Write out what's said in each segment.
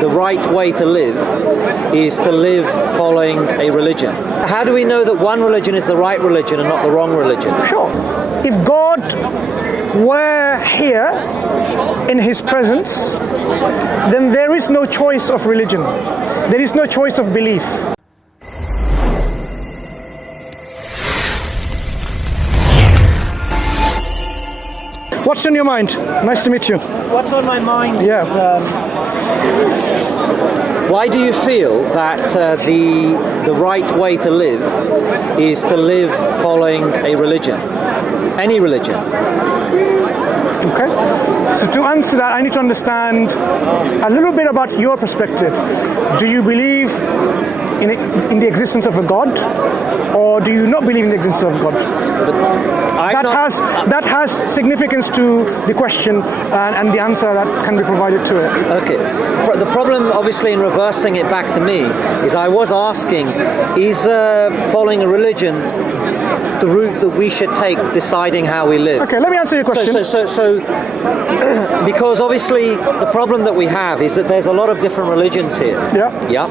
the right way to live is to live following a religion. How do we know that one religion is the right religion and not the wrong religion? Sure. If God were here in His presence, then there is no choice of religion. There is no choice of belief. What's on your mind? Nice to meet you. What's on my mind Yeah. is, why do you feel that the right way to live is to live following a religion? Any religion? Okay. So to answer that, I need to understand a little bit about your perspective. Do you believe in the existence of a God, or do you not believe in the existence of a God? That has significance to the question and the answer that can be provided to it. Okay. The problem, obviously, in reversing it back to me, is I was asking, is following a religion the route that we should take deciding how we live? Okay, let me answer your question. So because obviously the problem that we have is that there's a lot of different religions here. Yeah. Yeah.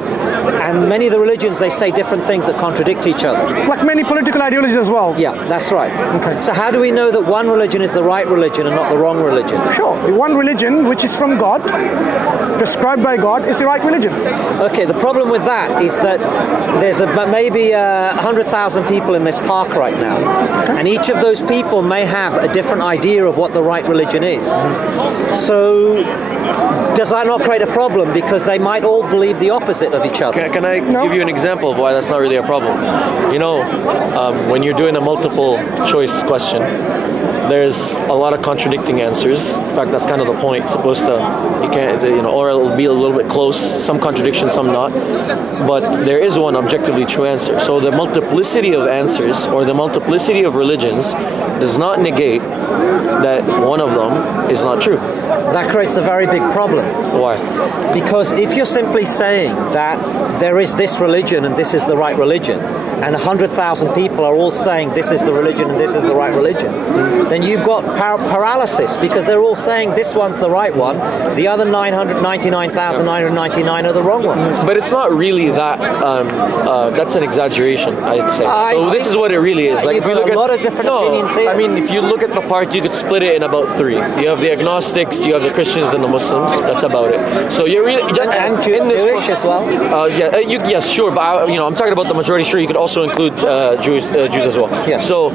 And many of the religions, they say different things that contradict each other. Like many political ideologies as well. Yeah, that's right. Okay. So how do we know that one religion is the right religion and not the wrong religion? Sure. The one religion, which is from God, prescribed by God, is the right religion. Okay, the problem with that is that there's maybe 100,000 people in this park right now, and each of those people may have a different idea of what the right religion is. So does that not create a problem because they might all believe the opposite of each other? Can I give you an example of why that's not really a problem? You know, when you're doing a multiple choice question, there's a lot of contradicting answers. In fact, that's kind of the point. It's supposed to, you can't, or it'll be a little bit close, some contradiction, some not. But there is one objectively true answer. So the multiplicity of answers or the multiplicity of religions does not negate that one of them is not true. That creates a very big problem. Why? Because if you're simply saying that there is this religion and this is the right religion, and 100,000 people are all saying this is the religion and this is the right religion, then you've got paralysis because they're all saying this one's the right one, the other 999,999 are the wrong one. But it's not really that, that's an exaggeration, I'd say. So this is what it really is. Like, if you look a at lot of different opinions here. I mean, if you look at the park, you could split it in about three. You have the agnostics, you have the Christians and the Muslims. That's about it. So you're really and Jewish as well. Yes, sure. But I'm talking about the majority. Sure, you could also include Jews as well. Yeah. So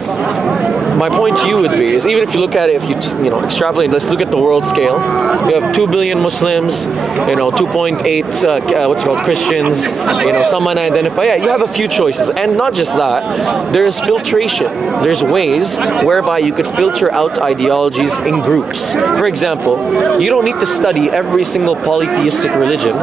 my point to you would be is even if you look at it, if you extrapolate, let's look at the world scale. You have 2 billion Muslims, 2.8 what's it called, Christians, some unidentified. Yeah, you have a few choices, and not just that. There's filtration. There's ways whereby you could filter out ideologies in groups. For example, you don't need to study every single polytheistic religion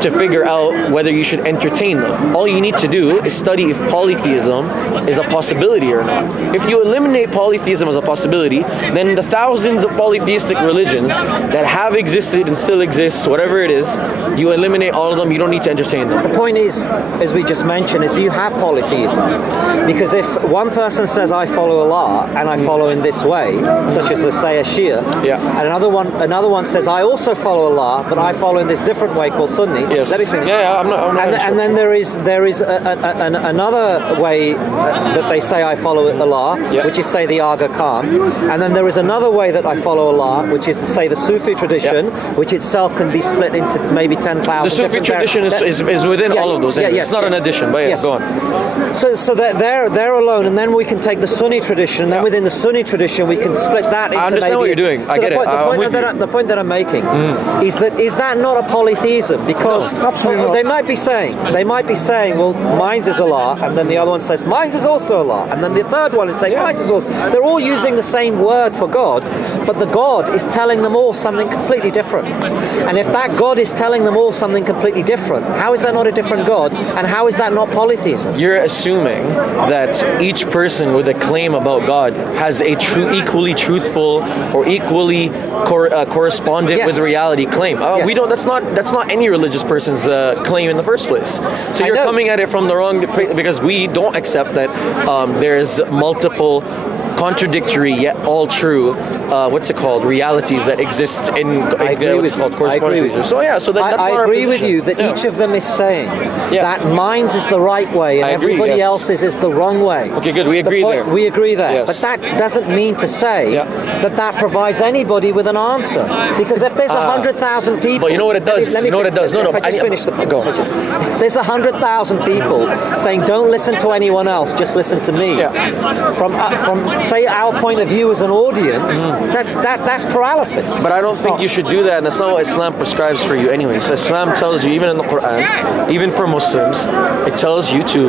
to figure out whether you should entertain them. All you need to do is study if polytheism is a possibility or not. If you eliminate polytheism as a possibility, then the thousands of polytheistic religions that have existed and still exist, whatever it is, you eliminate all of them, you don't need to entertain them. The point is, as we just mentioned, is you have polytheism. Because if one person says I follow Allah and I follow in this way, such as say a Shia, and another one says I also follow Allah but I follow in this different way called Sunni. Yes. Let me finish. I'm not and sure. then there is another way that they say I follow Allah, which is say the Aga Khan, and then there is another way that I follow Allah, which is say the Sufi tradition, which itself can be split into maybe 10,000. The Sufi tradition is within all of those. It's not an addition, but go on. So that they're alone, and then we can take the Sunni tradition, and then within the Sunni tradition we can split that into. I understand what you're doing. I get it. The point that I'm making is that not a polytheism? Because they might be saying, well, mine's is Allah, and then the other one says mine's is also Allah, and then the third one is saying mine's is also. They're all using the same word for God, but the God is telling them all something completely different. And if that God is telling them all something completely different, how is that not a different God? And how is that not polytheism? You're assuming that each person with a claim about God has a equally truthful or equally correspondent with reality claim. We don't. That's not any religious person's claim in the first place. So you're coming at it from the wrong place, because we don't accept that there's multiple contradictory yet all true, realities that exist in what's called correspondence research. So yeah, so that's I not our agree with position. you that Yeah. each of them is saying Yeah. that mine's is the right way and I agree, everybody yes. else's is the wrong way. Okay, good, we agree there. We agree there. Yes. But that doesn't mean to say Yeah. that provides anybody with an answer. Because if there's 100,000 people... But you know what it does? Let me You know what it does? No, if I just finish the point. Go. If there's 100,000 people saying don't listen to anyone else, just listen to me. Yeah. From say our point of view as an audience, that's paralysis. But I don't think you should do that, and that's not what Islam prescribes for you anyway. So Islam tells you, even in the Quran, even for Muslims, it tells you to,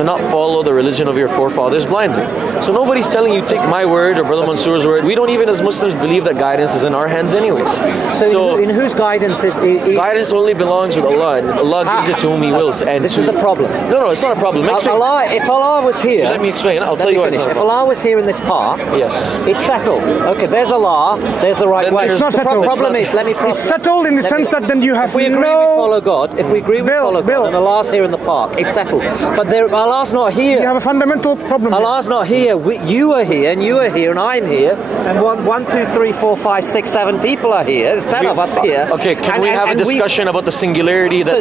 to not follow the religion of your forefathers blindly. So nobody's telling you, take my word or Brother Mansur's word. We don't even as Muslims believe that guidance is in our hands anyways. So in whose guidance is... Guidance only belongs with Allah, and Allah gives it to whom He wills. And this is the problem. No, it's not a problem. If Allah was here... Let me explain. I'll tell you what. If Allah was here in this park, yes, it's settled. Okay, there's Allah, there's the right Then way. It's not settled. The problem is, it's settled in the sense that then you have if we agree we follow God, and Allah's here in the park, it's settled. But Allah's not here. You have a fundamental problem. Allah's not here. You are here, and you are here, and I'm here, and 1, 2, 3, 4, 5, 6, 7 people are here. There's 10 of us here. Okay, can we have a discussion about the singularity? One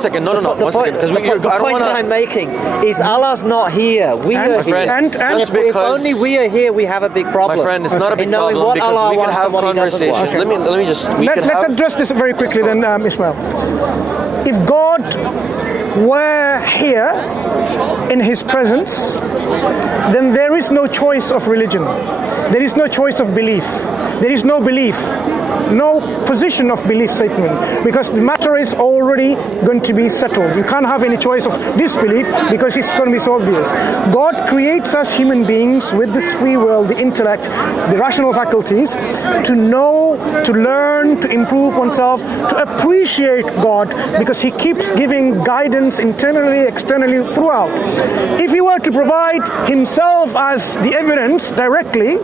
second. No. One second. Because the point that I'm making is Allah's not here. We are here. And if only we are here, we have a big problem. My friend, it's not a big problem because Allah we can have conversation. Okay. Let me just. Let's address this very quickly then, Ismael. If God were here in His presence, then there is no choice of religion. There is no choice of belief. There is no belief, no position of belief statement, because the matter is already going to be settled. You can't have any choice of disbelief because it's going to be so obvious. God creates us human beings with this free will, the intellect, the rational faculties, to know, to learn, to improve oneself, to appreciate God, because He keeps giving guidance internally, externally, throughout. If He were to provide Himself as the evidence directly,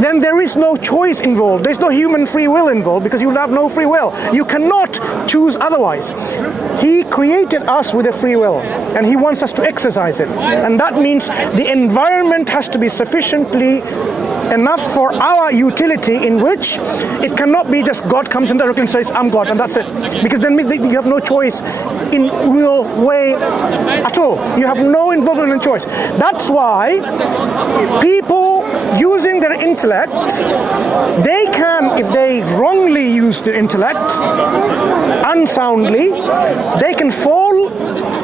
then there is no choice involved. There's no human free will involved, because you have no free will. You cannot choose otherwise. He created us with a free will, and He wants us to exercise it. And that means the environment has to be sufficiently enough for our utility, in which it cannot be just God comes in directly and says, I'm God, and that's it. Because then you have no choice in real way at all. You have no involvement in choice. That's why people using their intellect, they can, if they wrongly use their intellect, unsoundly, they can fall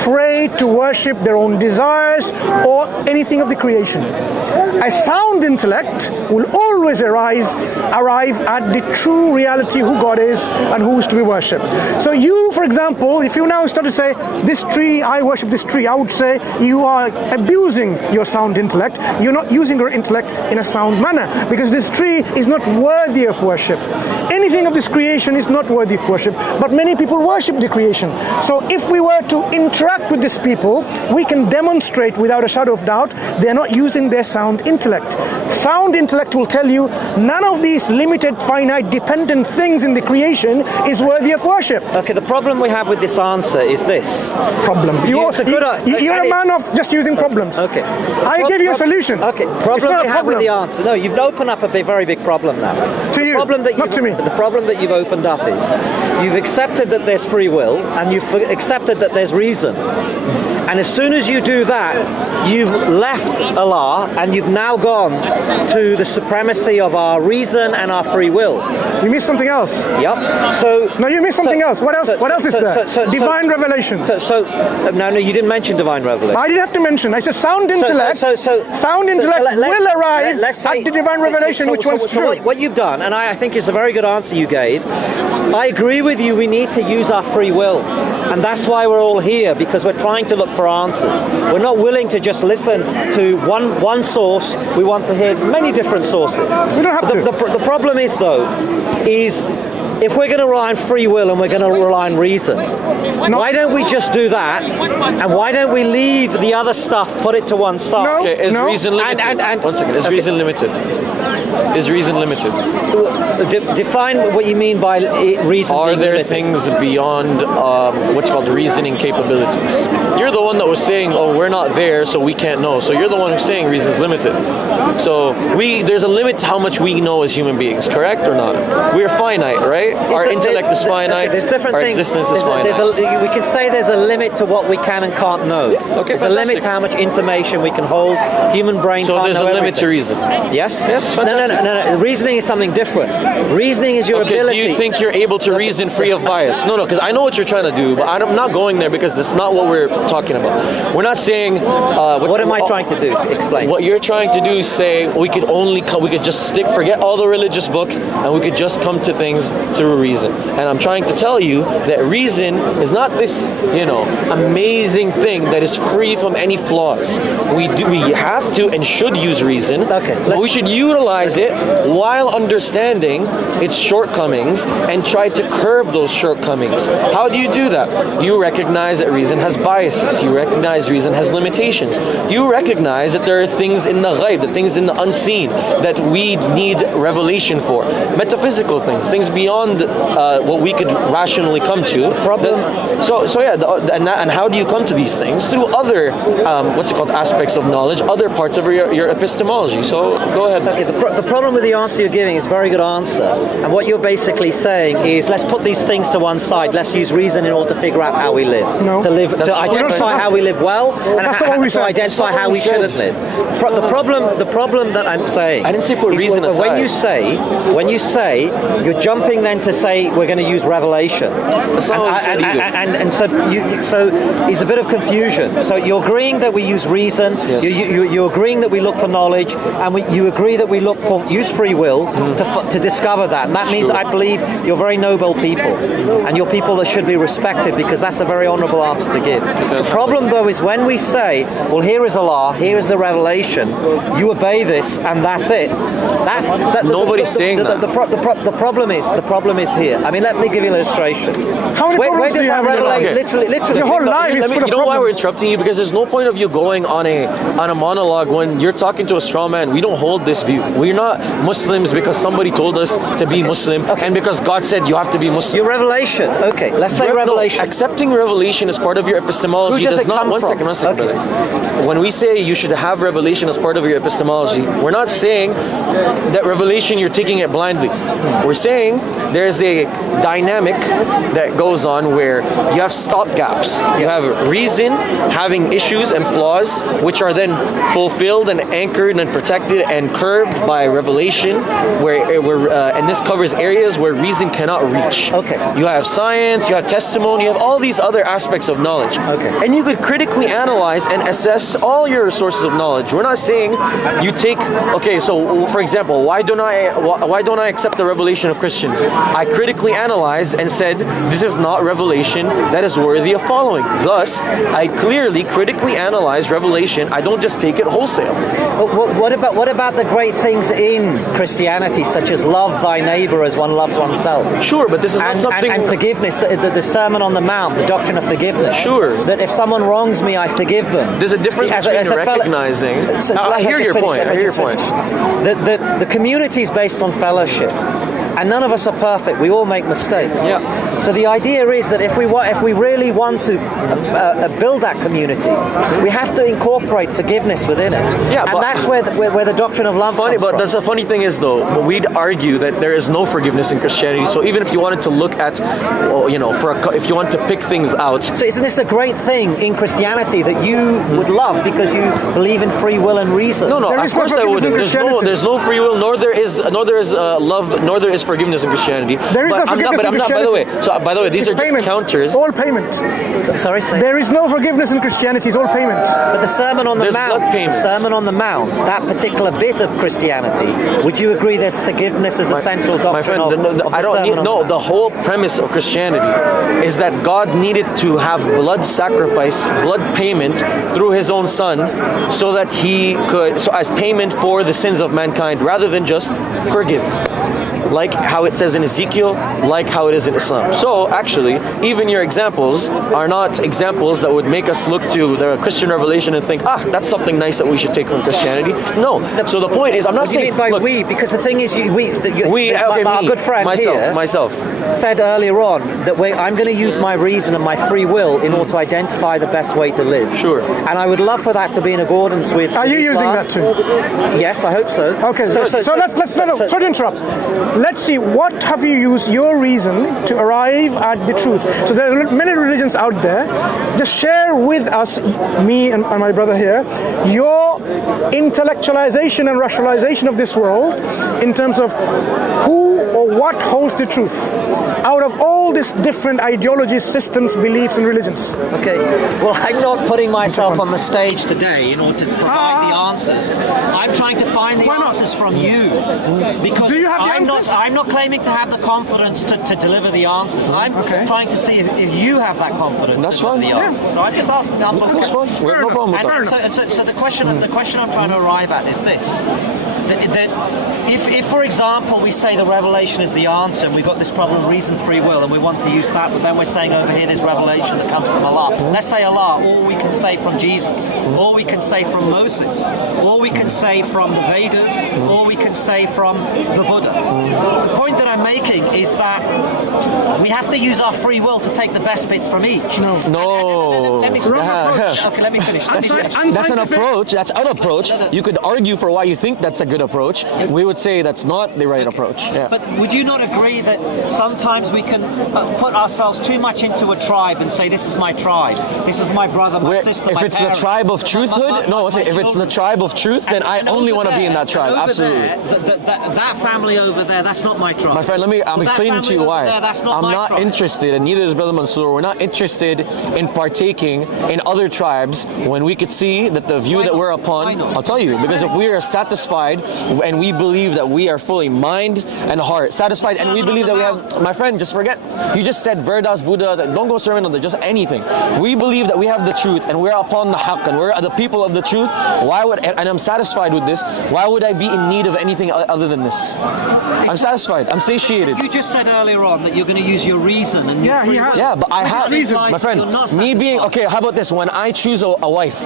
prey to worship their own desires or anything of the creation. A sound intellect will always arrive at the true reality, who God is and who is to be worshipped. So you, for example, if you now start to say, this tree, I worship this tree, I would say you are abusing your sound intellect. You're not using your intellect in a sound manner, because this tree is not worthy of worship. Anything of this creation is not worthy of worship, but many people worship the creation. So if we were to interact with these people, we can demonstrate without a shadow of doubt they're not using their sound intellect. Sound intellect will tell you none of these limited, finite, dependent things in the creation is worthy of worship. Okay, the problem we have with this answer is this. Problem. You're a man of just using problems. Okay. I give you a solution. Okay, problem we have with the answer. No, you've opened up a very big problem now. To you, not to me. The problem that you've opened up is you've accepted that there's free will, and you've accepted that there's reason. And as soon as you do that, you've left Allah, and you've now gone to the supremacy of our reason and our free will. You missed something else. Yep. So no, you missed something else. What else? What else is there? Divine revelation. No, you didn't mention divine revelation. I didn't have to mention. I said sound intellect. Sound intellect will arrive at the divine revelation, which one's true. So what you've done, and I think it's a very good answer you gave. I agree with you. We need to use our free will, and that's why we're all here, because we're trying to look for answers. We're not willing to just listen to one source. We want to hear many different sources. We don't have to. The problem is, though, is if we're going to rely on free will and we're going to rely on reason, why don't we just do that? And why don't we leave the other stuff, put it to one side? Okay, is reason limited? And one second, is reason limited? Is reason limited? Define what you mean by reason. Are there limited. things beyond what's called reasoning capabilities? You're the one that was saying, oh, we're not there, so we can't know. So you're the one who's saying reason's limited. So there's a limit to how much we know as human beings, correct or not? We're finite, right? Our intellect is finite, our existence is finite. We can say there's a limit to what we can and can't know. Yeah, okay, there's a limit to how much information we can hold. Human brain so can't there's know a limit everything. to reason. Yes? Yes, No. Reasoning is something different. Reasoning is your ability. Do you think you're able to reason free of bias? No, because I know what you're trying to do, but I'm not going there because that's not what we're talking about. We're not saying... what am I trying to do? Explain. What you're trying to do is say we could just forget all the religious books and we could just come to things through reason. And I'm trying to tell you that reason is not this, amazing thing that is free from any flaws. We have to and should use reason. Okay. But we should utilize it while understanding its shortcomings and try to curb those shortcomings. How do you do that? You recognize that reason has biases. You recognize reason has limitations. You recognize that there are things in the ghaib, the things in the unseen that we need revelation for. Metaphysical things beyond what we could rationally come to. And how do you come to these things? Through other, aspects of knowledge, other parts of your epistemology. So go ahead. Okay, the problem with the answer you're giving is a very good answer. And what you're basically saying is, let's put these things to one side. Let's use reason in order to figure out how we live. No. To identify how we live well, and to identify how we shouldn't live. The problem that I'm saying... I didn't say put reason aside. When you say, you're jumping then to say we're going to use revelation. That's not what I said either. And so it's a bit of confusion. So you're agreeing that we use reason, yes. you're agreeing that we look for knowledge, and you agree that we use free will to discover that. And that means, I believe, you're very noble people, and you're people that should be respected, because that's a very honourable answer to give. The problem, though, is when we say, well, here is Allah, here is the revelation, you obey this, and that's it. Nobody's saying that. The problem is here. I mean, let me give you an illustration. How many problems do you have in your life? Literally. Your whole life is full of problems. You know why we're interrupting you? Because there's no point of you going on a monologue when you're talking to a straw man. We don't hold this view. We're not Muslims because somebody told us to be Muslim, and because God said you have to be Muslim. Your revelation. Okay, let's say revelation. No, accepting revelation as part of your epistemology does not... One second, brother. When we say you should have revelation as part of your epistemology, we're not saying that revelation you're taking it blindly. We're saying there's a dynamic that goes on where you have stopgaps. You have reason having issues and flaws, which are then fulfilled and anchored and protected and curbed by revelation, and this covers areas where reason cannot reach. Okay. You have science, you have testimony, you have all these other aspects of knowledge. Okay. And you could critically analyze and assess all your sources of knowledge. We're not saying you take... Okay, so for example, why don't I accept the revelation of Christians? I critically analyzed and said, this is not revelation that is worthy of following. Thus, I clearly critically analyze revelation. I don't just take it wholesale. What about the great things in Christianity, such as love thy neighbor as one loves oneself? Sure, but this is not something... And forgiveness, the Sermon on the Mount, the doctrine of forgiveness. Sure. That if someone wrongs me, I forgive them. There's a difference between recognizing... I hear your point. The community is based on fellowship. And none of us are perfect. We all make mistakes. Yeah. So the idea is that if we really want to build that community, we have to incorporate forgiveness within it. Yeah, and that's where the doctrine of love comes from. But that's the funny thing is, though, we'd argue that there is no forgiveness in Christianity. So even if you wanted to look at, if you want to pick things out. So isn't this a great thing in Christianity that you would love because you believe in free will and reason? No, of course I wouldn't. There's no free will, nor there is love, nor there is forgiveness in Christianity. There is no forgiveness in Christianity. By the way, these are just counters. All payment. Sorry? There is no forgiveness in Christianity. It's all payment. But the Sermon on the Mount, that particular bit of Christianity, would you agree there's forgiveness as a central doctrine of the Sermon? No, the whole premise of Christianity is that God needed to have blood sacrifice, blood payment through His own Son, so that He could, as payment for the sins of mankind, rather than just forgive. like how it says in Ezekiel, like how it is in Islam. So actually, even your examples are not examples that would make us look to the Christian revelation and think, that's something nice that we should take from Christianity. No. So the point is, I'm not saying. What do you mean by we? Because the thing is, our good friend myself said earlier on that I'm going to use my reason and my free will in order to identify the best way to live. Sure. And I would love for that to be in accordance with. Are you using that too? Yes, I hope so. Okay, so let's sorry to interrupt. Let's see, what have you used your reason to arrive at the truth? So there are many religions out there. Just share with us, me and my brother here, your intellectualization and rationalization of this world in terms of who or what holds the truth out of all these different ideologies, systems, beliefs, and religions. Okay, well, I'm not putting myself on the stage today in order to provide the answers. I'm trying to find the answers from you, because I'm not claiming to have the confidence to deliver the answers. I'm trying to see if you have that confidence to deliver the answers. So I'm just asking humble questions. We have no problem with that. So the question I'm trying to arrive at is this: that if for example we say the revelation is the answer, and we've got this problem reason free will, and we want to use that, but then we're saying over here there's revelation that comes from Allah. Let's say Allah, or we can say from Jesus, or we can say from Moses, or we can say from the Vedas, or we can say from the Buddha. The point that I'm making is that we have to use our free will to take the best bits from each. No. Let me finish. Okay, let me finish. That's an approach. That's an approach. You could argue for why you think that's a good approach. We would say that's not the right approach. Yeah. But would you not agree that sometimes we can put ourselves too much into a tribe and say, this is my tribe, this is my brother, my sister, if it's the tribe of truthhood, if it's the tribe of truth, then I only want to be in that tribe. Absolutely. That family over there, that's not my tribe. My friend, I'm explaining to you why. I'm not interested, and neither is Brother Mansur, we're not interested in partaking in other tribes when we could see that the view that we're upon, I'll tell you, because if we are satisfied and we believe that we are fully mind and heart satisfied, and we believe that we have, my friend, just forget, you just said Vedas, Buddha, don't go sermon on that, just anything. We believe that we have the truth and we're upon the haqq and we're the people of the truth. Why would, and I'm satisfied with this, why would I be in need of anything other than this? I'm satisfied, I'm satiated. You just said earlier on that you're going to use your reason and your free will. Yeah, but I have reason. My friend, me being, okay, how about this, when I choose a wife,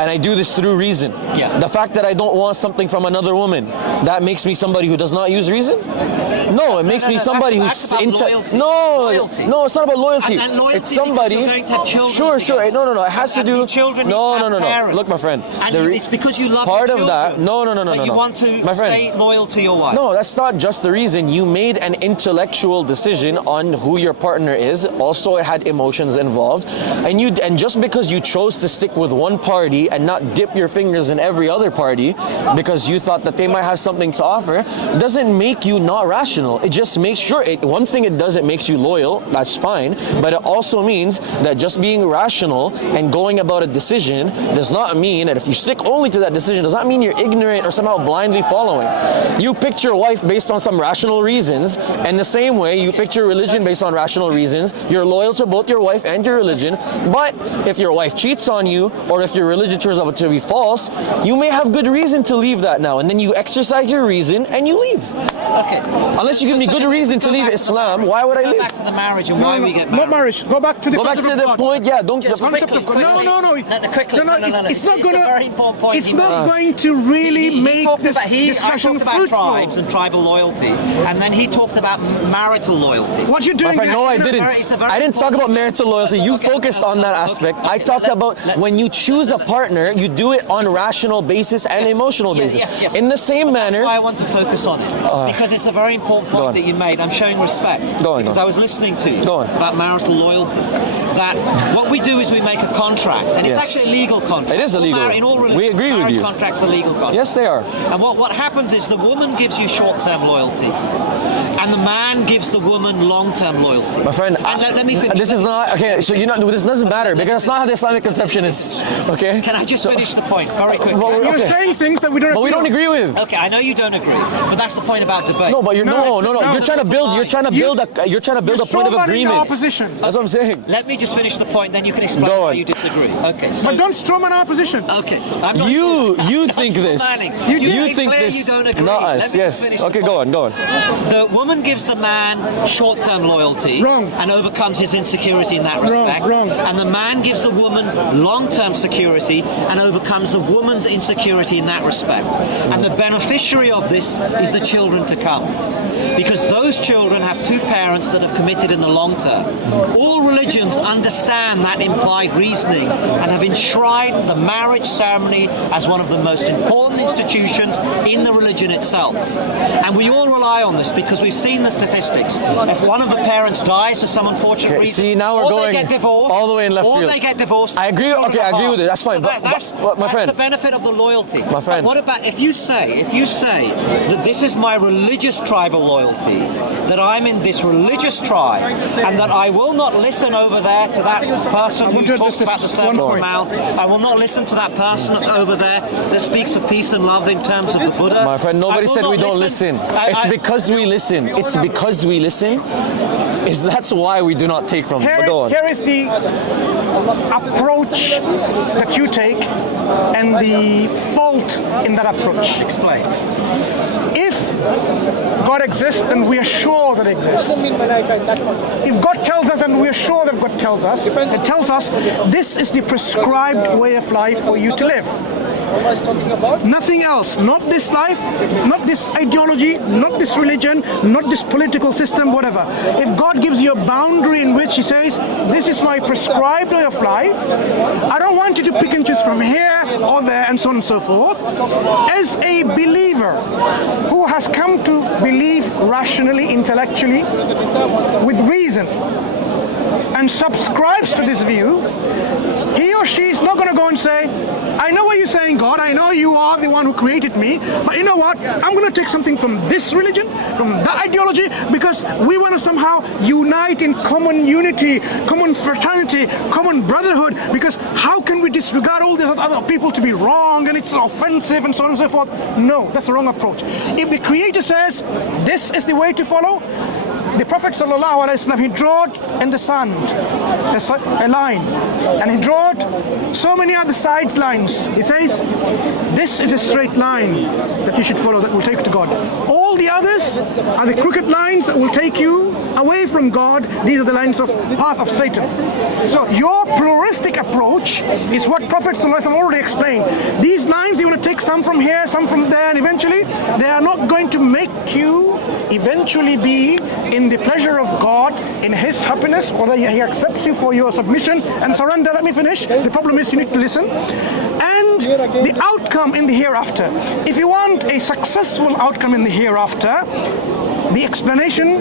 and I do this through reason, the fact that I don't want something from another woman, that makes me somebody who does not use reason? No, it makes me somebody who's loyalty. No, it's not about loyalty. And loyalty, it's somebody. You're going to have children Sure. together. No. It has to do. Children No. Parents. Look, my friend. And it's because you love part your of children. that. No. But you want to my friend, stay loyal to your wife. No, that's not just the reason. You made an intellectual decision on who your partner is. Also, it had emotions involved, and just because you chose to stick with one party and not dip your fingers in every other party because you thought that they might have something to offer, doesn't make you not rational. It just makes one thing it does, it makes you loyal. That's fine, but it also means that just being rational and going about a decision does not mean that if you stick only to that decision does not mean you're ignorant or somehow blindly following. You picked your wife based on some rational reasons, and the same way you picked your religion based on rational reasons. You're loyal to both your wife and your religion, but if your wife cheats on you or if your religion turns out to be false, you may have good reason to leave that now, and then you exercise your reason and you leave. Okay. Unless you give me good reason to leave Islam, why would I leave? Go back to the marriage and why we get married. Not marriage. Go back to the point. Yeah, don't. Just The concept quickly, of quickly. No. No. It's not going a very important point. It's not going to really make this discussion I talked about fruitful. tribes and tribal loyalty, and then he talked about marital loyalty. What you're doing? My friend, no, I didn't. I didn't talk about marital loyalty. You focused on that aspect. I talked about when you choose a partner, you do it on rational basis and emotional basis. Yes. In the same manner. That's why I want to focus on it, because it's a very important point that you made. I'm showing respect because I was listening to you about marital loyalty. That what we do is we make a contract, and it's actually a legal contract. It is illegal. In all religions, we agree with you. Contracts are legal contracts. Yes, they are. And what happens is the woman gives you short-term loyalty. and the man gives the woman long-term loyalty. My friend, and let me finish. this is not okay. So this doesn't matter because that's not how the Islamic conception is. Okay. Can I just finish the point very quickly? Well, You're okay. saying things that we don't. But we don't agree with. Okay, I know you don't agree, but that's the point about debate. No, but you're no. You're trying to build. You're trying to build a point of agreement. Opposition. That's what I'm saying. Let me just finish the point, then you can explain Go why on. you disagree. Okay. So But don't strawman our position. okay, I'm not You think this. You think clear this. You don't agree. Not Let us. me just Yes. finish Okay. the Go on. Go on. The woman gives the man short-term loyalty Wrong. and overcomes his insecurity in that respect. Wrong. And the man gives the woman long-term security and overcomes the woman's insecurity in that respect. And the beneficiary of this is the children to come. Because those children have two parents that have committed in the long term. All religions understand that implied reasoning and have enshrined the marriage ceremony as one of the most important institutions in the religion itself. And we all rely on this because we've seen the statistics. If one of the parents dies for some unfortunate Okay, reason, see, now we're or going they get divorced, all the way in left or field. they get divorced. I agree. children Okay, I are agree harmed. with it. That's fine. So But my that's friend, the benefit of the loyalty. My friend. But what about if you say that this is my religious tribal loyalty, that I'm in this religious tribe, and that I will not listen over there to that person who talks about the Sermon on the Mount. I will not listen to that person over there that speaks of peace and love in terms of the Buddha. my friend, nobody I will said we not don't listen. I- It's because we listen. It's because we listen. That's why we do not take from. But go on. Here is the approach that you take and the fault in that approach. Explain. If God exists, then we are sure that He exists. If God tells us, then we are sure that God tells us. It tells us this is the prescribed way of life for you to live. Nothing else. Not this life, not this ideology, not this religion, not this political system, whatever. If God gives you a boundary in which He says, this is my prescribed way of life, I don't want you to pick and choose from here or there and so on and so forth. As a believer who has come to believe rationally, intellectually, with reason, and subscribes to this view, he or she is not going to go and say, I know what you're saying, God, I know you are the one who created me, but you know what, I'm going to take something from this religion, from that ideology, because we want to somehow unite in common unity, common fraternity, common brotherhood, because how can we disregard all these other people to be wrong and it's offensive and so on and so forth? No, that's the wrong approach. If the Creator says, this is the way to follow, the Prophet ﷺ, he drew in the sand a line, and he drew so many other sides lines. He says, this is a straight line that you should follow that will take you to God. All the others are the crooked lines that will take you away from God. These are the lines of path of Satan. So your pluralistic approach is what Prophet ﷺ already explained. These lines, you want to take some from here, some from there, and eventually they are not going to make you eventually be in the pleasure of God, in His happiness, or that He accepts you for your submission and surrender. Let me finish. The problem is you need to listen. And the outcome in the hereafter. If you want a successful outcome in the hereafter, the explanation,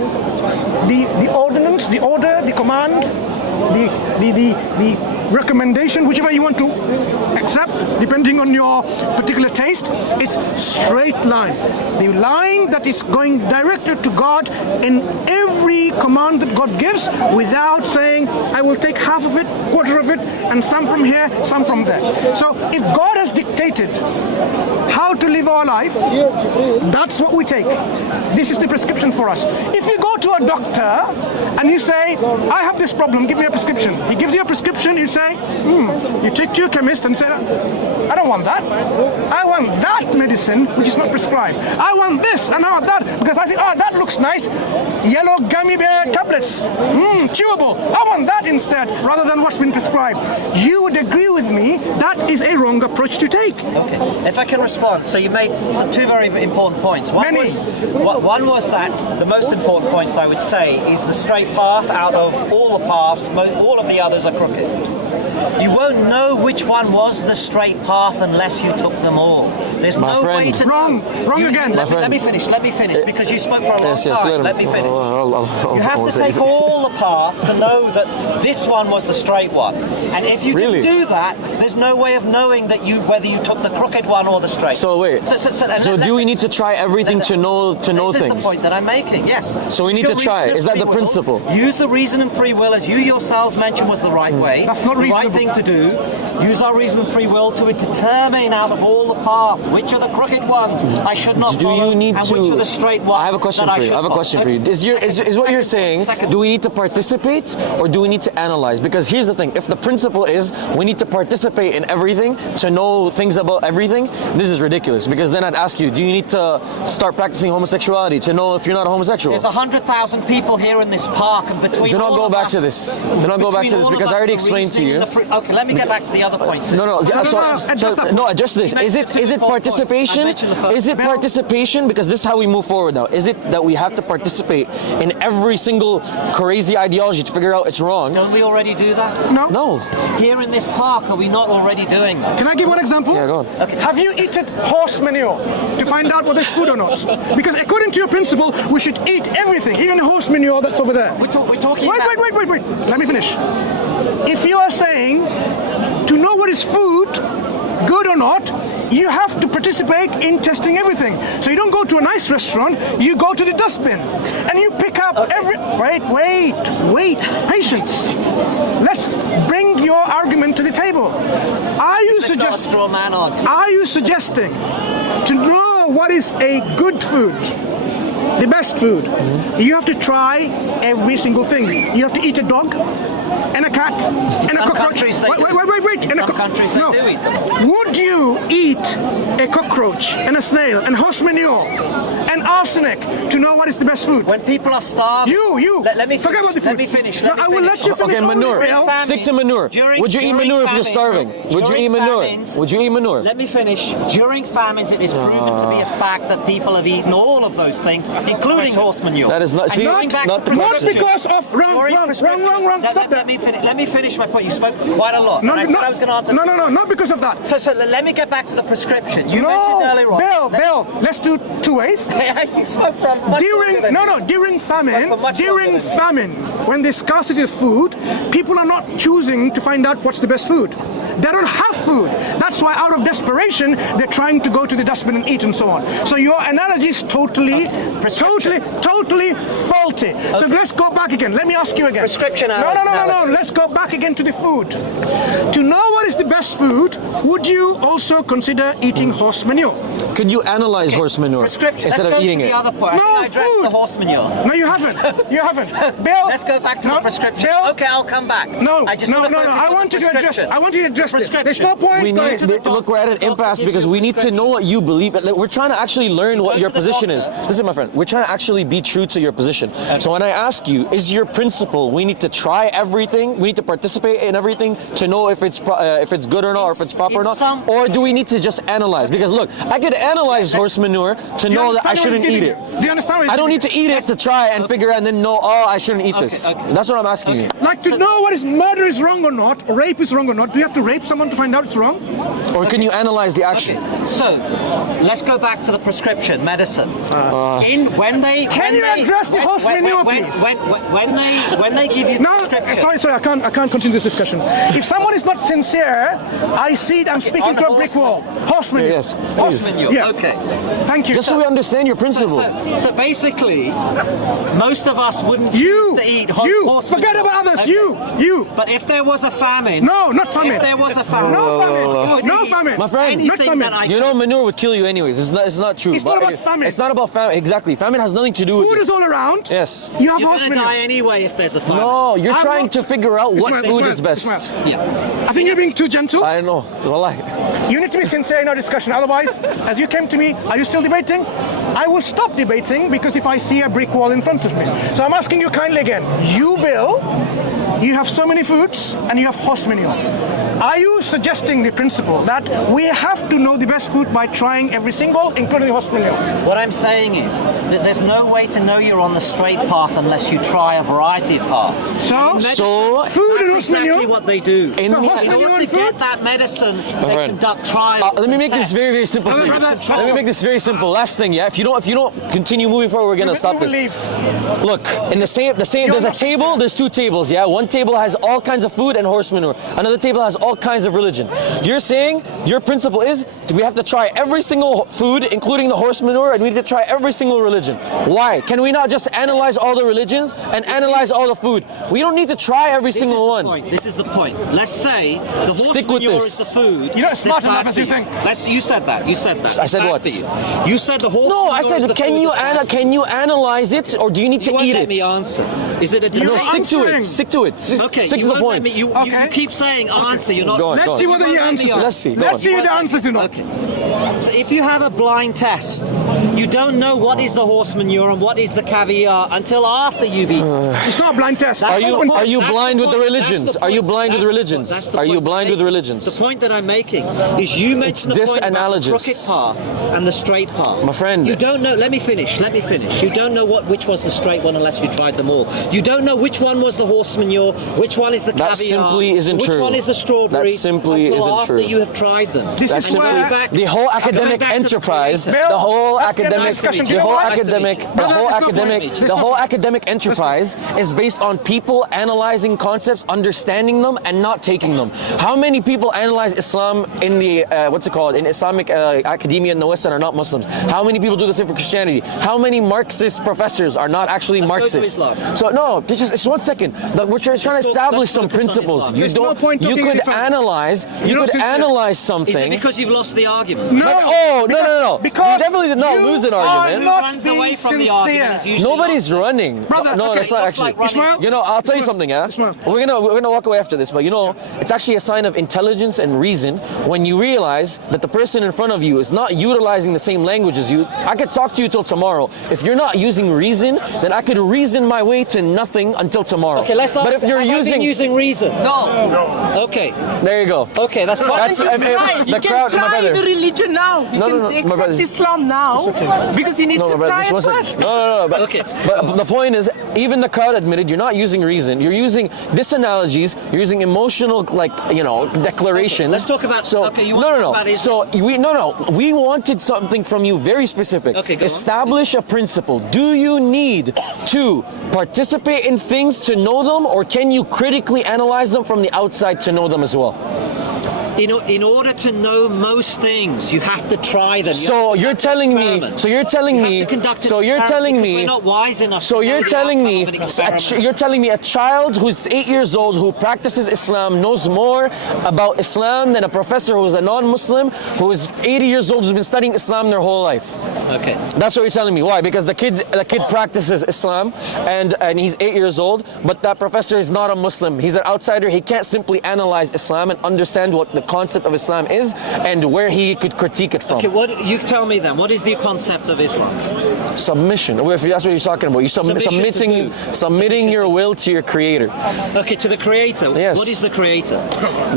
the ordinance, the order, the command, the recommendation, whichever you want to accept, depending on your particular taste, it's straight line. The line that is going directly to God in every command that God gives, without saying, I will take half of it, quarter of it, and some from here, some from there. So if God has dictated how to live our life, that's what we take. This is the prescription for us. If you go to a doctor and you say, I have this problem, give me a prescription. He gives you a prescription, you say, you take to your chemist and say, I don't want that. I want that medicine which is not prescribed. I want this and I want that because I think, that looks nice. Yellow gummy bear tablets, chewable. I want that instead rather than what's been prescribed. You would agree with me that is a wrong approach to take. Okay, if I can respond. So you made two very important points. One was that the most important points I would say is the straight path out of all the paths, all of the others are crooked. You won't know which one was the straight path unless you took them all. There's My no friend. way to Wrong again. Let me finish because you spoke for a long time. Let me finish. You have to take all. all the paths to know that this one was the straight one. And if you Really? can do that, there's no way of knowing that whether you took the crooked one or the straight. So wait. So do we need to try everything to know This things? is the point that I'm making. Yes. So we need Use to your try. reason and Is that free the will. principle? Use the reason and free will, as you yourselves mentioned, was the right way. That's not the right reasonable. thing to do. Use our reason and free will to determine out of all the paths which are the crooked ones I should not Do follow, you need and to? which are the straight ones. I have a question that for you. should I have a follow. question for you. Is what you're saying? Second. Do we need to participate or do we need to analyze? Because here's the thing: if the principle is we need to participate in everything to know things about everything, this is ridiculous. Because then I'd ask you: do you need to start practicing homosexuality to know if you're not a homosexual? There's 100,000 people here in this park, and between Do not all go of back us- to this. Do not go back to between this all of because I us, already the explained to reasoning you. and the okay, let me get back to the other point. Too. No, Adjust this. You Is it mentioned the participation? I mentioned the first Is it point. participation? Because this is how we move forward now. Is it that we have to participate in every single crazy ideology to figure out it's wrong? Don't we already do that? No. Here in this park, are we not already doing that? Can I give one example? Yeah, go on. Okay. Have you eaten horse manure to find out whether it's food or not? Because according to your principle, we should eat everything, even the horse manure that's over there. We're talking Wait. about... Let me finish. If you are saying to know what is food, good or not, you have to participate in testing everything. So you don't go to a nice restaurant, you go to the dustbin and you pick up Wait, patience. Let's bring your argument to the table. Are you It's not a straw man argument. Are you suggesting to know what is a good food, the best food, you have to try every single thing? You have to eat a dog and a cat and a some cockroach. countries they Wait. In some countries they do eat them. Would you eat a cockroach and a snail and horse manure and arsenic to know what is the best food? When people are starving... You. Let me Forget about the food. Let me finish. No, I will let you finish. Okay, manure. Only, Stick to manure. Would you eat manure if you're starving? Would you eat manure? Would you eat manure? Let me finish. During famines, it is proven to be a fact that people have eaten all of those things, including horse manure. That is not- And see, going back not to the not question. because of wrong. Stop that. Let me finish my point. You spoke quite a lot. And I said I was going to answer. No, not because of that. So let me get back to the prescription. You mentioned earlier on. Bill, let's do two ways. You spoke for much longer than me. During famine, Spoke for much longer than me. when there's scarcity of food, people are not choosing to find out what's the best food. They don't have food. That's why out of desperation, they're trying to go to the dustbin and eat and so on. So your analogy is totally faulty. So let's go back again. Let me ask you again. Prescription No. Let's go back again to the food. To know what is the best food, would you also consider eating horse manure? Could you analyze horse manure Prescription. instead Let's of go eating to it? the other point. No, I addressed food. the horse manure. No, you haven't. You haven't. Bill, Let's go back to the prescription. Bill, Okay, I'll come back. No. I want you to address this. There's no point. We need, look, we're at an impasse because we need to know what you believe. We're trying to actually learn what your position is. Listen, my friend, we're trying to actually be true to your position. So when I ask you, is your principle we need to try everything, we need to participate in everything to know if it's good or not, or if it's proper or not, or do we need to just analyze? Because look, I could analyze horse manure to know that I shouldn't eat it. Do you understand what I don't need to eat it to try and figure out and then know, oh, I shouldn't eat this. Okay. That's what I'm asking you. Like to know what is murder is wrong or not, rape is wrong or not, do you have to rape someone to find out it's wrong? Or can you analyze the action? Okay. So let's go back to the prescription medicine. Can you address the horse manure, please? When they give you the No, prescription. sorry, I can't continue this discussion. If someone is not sincere, I see I'm speaking on to the a brick horse wall. Horse manure. Yes, Horse please. manure. Yeah. Okay. Thank you. Just so we understand your principle. So basically, most of us wouldn't choose to eat horse forget manure. about others. Okay. You. But if there was a famine, No, not famine. if there was a famine, No famine. you would No eat famine. My friend, anything not famine. that I you know manure would kill you anyways. It's not true. It's not about famine. It's not about famine. Exactly. Famine has nothing to do with Food it. is all around. Yes. You have You're horse going to manure. die anyway if there's a famine. No, you're I'm trying not- to figure out what Ismael, food is best. Ismael. Yeah. I think you're being too gentle. I know. Wallahi. You need to be sincere in our discussion. Otherwise, as you came to me, are you still debating? I will stop debating wrong because if I see a brick wall in front of me. So I'm asking you kindly again. You, Bill, you have so many foods and you have horse manure. Are you suggesting the principle that we have to know the best food by trying every single, including the horse manure? What I'm saying is that there's no way to know you're on the straight path unless you try a variety of paths. So food and horse that's exactly manure? what they do. So horse In manure order to and food? get that medicine, they friend. conduct trials. Let me make and this very, very simple for you. Let me make this very simple. Last thing, yeah. If you don't continue moving forward, we're gonna stop this. Look, in the same. There's a table. There's two tables. Yeah. One table has all kinds of food and horse manure. Another table has all kinds of religion. You're saying your principle is we have to try every single food, including the horse manure, and we need to try every single religion. Why? Can we not just analyze all the religions and analyze all the food? We don't need to try every single one. This is the point. Let's say the horse Stick with manure this. is the food. You're not smart that's enough bad as for you think. You said that. You said that. I It's said bad what? for you. You said the horse No, manure I is said the food that's bad for can you analyze it or do you need you to won't eat let it? me answer. Is it a No, debate? stick to it. answering. Stick to it. Okay, Stick you to the won't let point. me. You keep saying answer. You're not. Go on, Let's go on. see whether he You won't let me answers. answer. Let's see. Go Let's on. see if the answers or not. Okay. So if you have a blind test, you don't know what is the horse manure and what is the caviar until after you've eaten. It's not a blind test. That's Are you the point. are you That's blind the with the point. religions? That's the Are you point. blind with That's the religions? point. That's the Are you point blind I'm with making. religions? The point that I'm making is you mentioned the point about the disanalogous. crooked path and the straight path. My friend. You don't know. Let me finish. Let me finish. You don't know which was the straight one unless you tried them all. You don't know which one was the horse manure, which one is the That caviar, simply isn't which true. one is the strawberry. That simply until isn't after true. you have tried them. This That's is simply where the whole academic back to enterprise. the Bill, The whole let's get academic. discussion. The You know whole what? academic. The Brother, whole there's no academic. point. The whole academic enterprise is based on people analyzing concepts, understanding them, and not taking them. How many people analyze Islam in the in Islamic academia in the West and are not Muslims? How many people do the same for Christianity? How many Marxist professors are not actually Let's go to Marxists? Islam. So no, just 1 second. We're trying to establish some focus on principles. Islam. You There's no don't. point You talking could about- analyze. You're You not could sincere. analyze Is it something. because you've lost the argument? No. No, no. Because you definitely did not you lose an are argument. not Who runs away being from the sincere. argument is usually Nobody's lost. running. Brother, no, okay, that's not looks actually. like running. Ismael? You know, I'll tell you Ismael. something, yeah? Ismael. We're gonna walk away after this, but you know, it's actually a sign of intelligence and reason when you realize that the person in front of you is not utilizing the same language as you. I could talk to you till tomorrow. If you're not using reason, then I could reason my way to nothing until tomorrow. Okay, let's. But if you're have I been using reason, no. Okay, there you go. okay, that's fine. That's the crowd, my brother. the religion now. You No, can no, my accept brother. Islam now because you need No, to my brother, try just it 1 second. first. No. But, Okay. but the point is, even the crowd admitted you're not using reason. You're using disanalogies. You're using emotional, declarations. Let's talk about- So okay, you want to talk about So Islam? we wanted something from you very specific. Okay, go on. Establish a principle. Do you need to participate in things to know them, or can you critically analyze them from the outside to know them as well? In order to know most things, you have to try them. So you're telling me. So you're telling You me. have to conduct an So you're experiment telling because me. we're not wise enough. So to know you're the telling outcome me, of an experiment. you're telling me a child who's 8 years old who practices Islam knows more about Islam than a professor who's a non-Muslim who is 80 years old who's been studying Islam their whole life. Okay. That's what you're telling me. Why? Because the kid practices Islam and he's 8 years old, but that professor is not a Muslim. He's an outsider. He can't simply analyze Islam and understand what the concept of Islam is and where he could critique it from. Okay, what you tell me then? What is the concept of Islam? Submission. If that's what you're talking about. Submission to submitting your will to your creator. Okay, to the creator. Yes. What is the creator?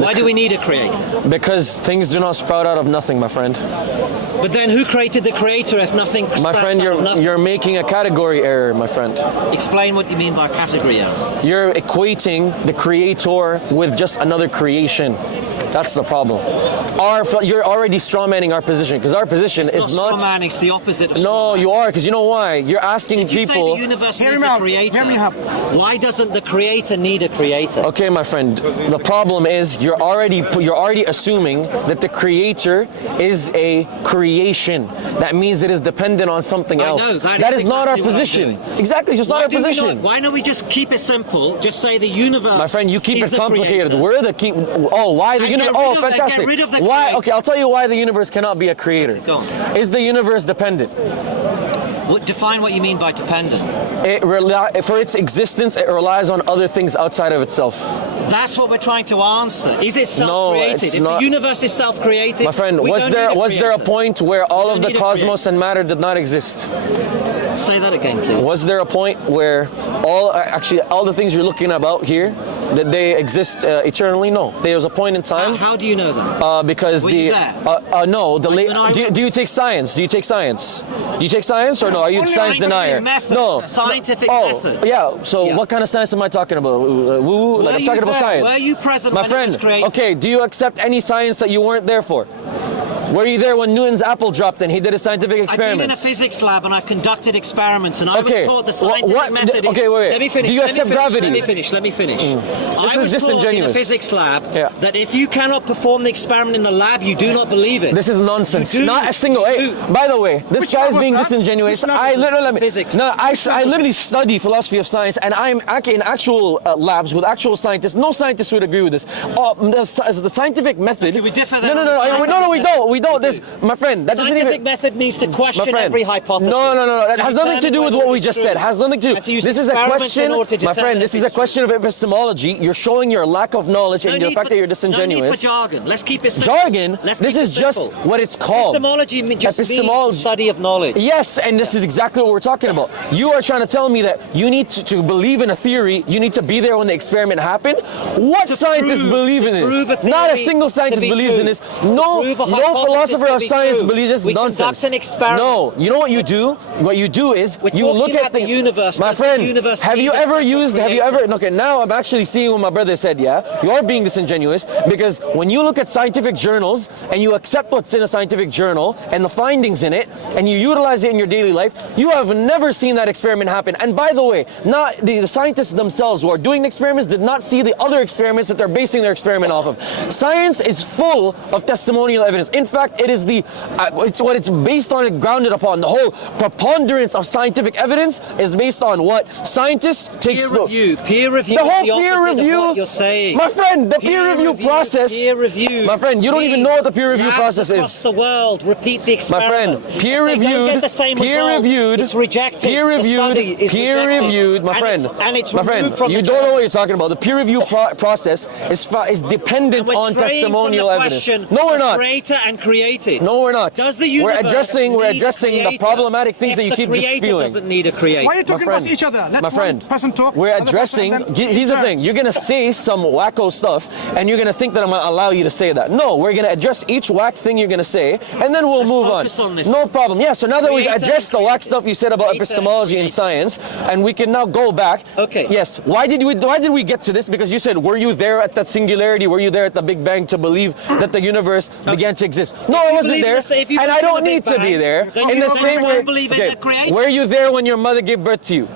Why do we need a creator? Because things do not sprout out of nothing, my friend. But then who created the creator if nothing My sprouts friend, out of nothing? you're making a category error, my friend. Explain what you mean by category error. You're equating the creator with just another creation. That's the problem. You're already strawmanning our position because our position is not. Straw man, it's the opposite of No, straw man. you are, because you know why? You're asking If you people. say the universe Hear needs him a out. creator, Hear me out. why doesn't the creator need a creator? Okay, my friend. The problem is you're already assuming that the creator is a creation. That means it is dependent on something I know, else. that is is not our exactly what I'm position. doing. Exactly, it's just not Why our do we position. not- why don't we just keep it simple? Just say the universe. My friend, you keep is it the complicated. creator. We're the keep. Oh, why the And universe? get rid Oh, of the- fantastic. get rid of the Why? creator. Okay, I'll tell you why the universe cannot be a creator. Go on. Is the universe dependent? Define what you mean by dependent. For its existence, it relies on other things outside of itself. That's what we're trying to answer. Is it self-created? it's if not. the universe is self-created, My friend, was there a point where all of the cosmos and matter did not exist? Say that again, please. Was there a point where all the things you're looking about here, that they exist eternally? No. There was a point in time. How do you know that? Because Were you there? no. you Do you take science? Do you take science? Do you take science or no? Are you a science denier? Method, no. Scientific method. Yeah. So what kind of science am I talking about? Woo? Like I'm talking about science. Were you present My when friend, it was created? okay, do you accept any science that you weren't there for? Were you there when Newton's apple dropped and he did a scientific experiment? I've been in a physics lab and I conducted experiments and I was taught the scientific method. Okay, wait. Let me finish. Do you accept gravity? Let me finish. This I is was taught in a disingenuous. physics lab Yeah. that if you cannot perform the experiment in the lab, you do not believe it. This is nonsense. Not a single. Hey, by the way, this Which guy's lab being was that? disingenuous. Which lab I was that? literally, Physics. no, I literally study philosophy of science, and I'm in actual labs with actual scientists. No scientists would agree with this. The scientific method. Okay, we differ No, then on the we scientific don't. We don't. method. This, my friend, that doesn't Scientific even. method means to My question friend, every hypothesis. No. That has nothing to determine do with whether what we it's just true. said. Has nothing to do. And to use This is a experiments question, in order to my determine friend. if This is a it's question of epistemology. You're showing your lack of knowledge and the fact that you're No disingenuous. need for jargon. Let's keep it simple. Jargon. Let's This keep is it just simple. what it's called. Epistemology just means Epistemology. study of knowledge. Yes, and this is exactly what we're talking about. You are trying to tell me that you need to believe in a theory, you need to be there when the experiment happened? What To scientists prove- believe in to prove a this? Not a theory single to scientist be believes in true. this. To No prove a no hypothesis philosopher to of be science true. believes this We nonsense. conduct an experiment. No, you know what you do? What you do is We're you look talking at about the universe. My Does the friend, universe have you need ever a used? Have you ever? creator? Okay, now I'm actually seeing what my brother said. Yeah, you are being disingenuous because when you look at scientific journals and you accept what's in a scientific journal and the findings in it and you utilize it in your daily life, you have never seen that experiment happen. And by the way, not the scientists themselves who are doing the experiments did not see the other experiments that they're basing their experiment off of. Science is full of testimonial evidence. In fact, it is it's what it's based on and grounded upon. The whole preponderance of scientific evidence is based on what scientists take. Peer review. The whole is the peer opposite of review. what you're saying. My friend, the peer review process. Peer review. My friend, you don't even know what the peer review Labs process across is. the world repeat the My experiment. friend, peer If they don't reviewed, get the same peer result, reviewed, it's rejected. peer The reviewed, study is peer rejected. reviewed, my And friend. it's My friend, removed from you the don't know journal. what you're talking about. The peer review process is dependent We're on straying testimonial from the evidence. question No, we're of not. Creator and created. No, we're not. Does the We're universe addressing need a the creator? problematic things If that you keep the just creator spewing. doesn't need a creator. Why are you talking friend, about each other? Let my friend, one person talk. we're other person, addressing. and then Here's the thing: you're gonna say some wacko stuff, and you're gonna think that I'm gonna allow you to say that. No, we're gonna address each whack thing you're gonna say, and then we'll Let's move focus on this. No problem. Yeah. So now that we've Creator addressed the and whack created. stuff you said about Creator epistemology and and science, and we can now go back. Okay. Yes. Why did we get to this? Because you said, were you there at that singularity? Were you there at the Big Bang to believe that the universe began to exist? No, I wasn't believe there, if you and believe I in don't the need Big to be Bang, there. then In you the don't same way. believe in the creator. Were you there when your mother gave birth to you?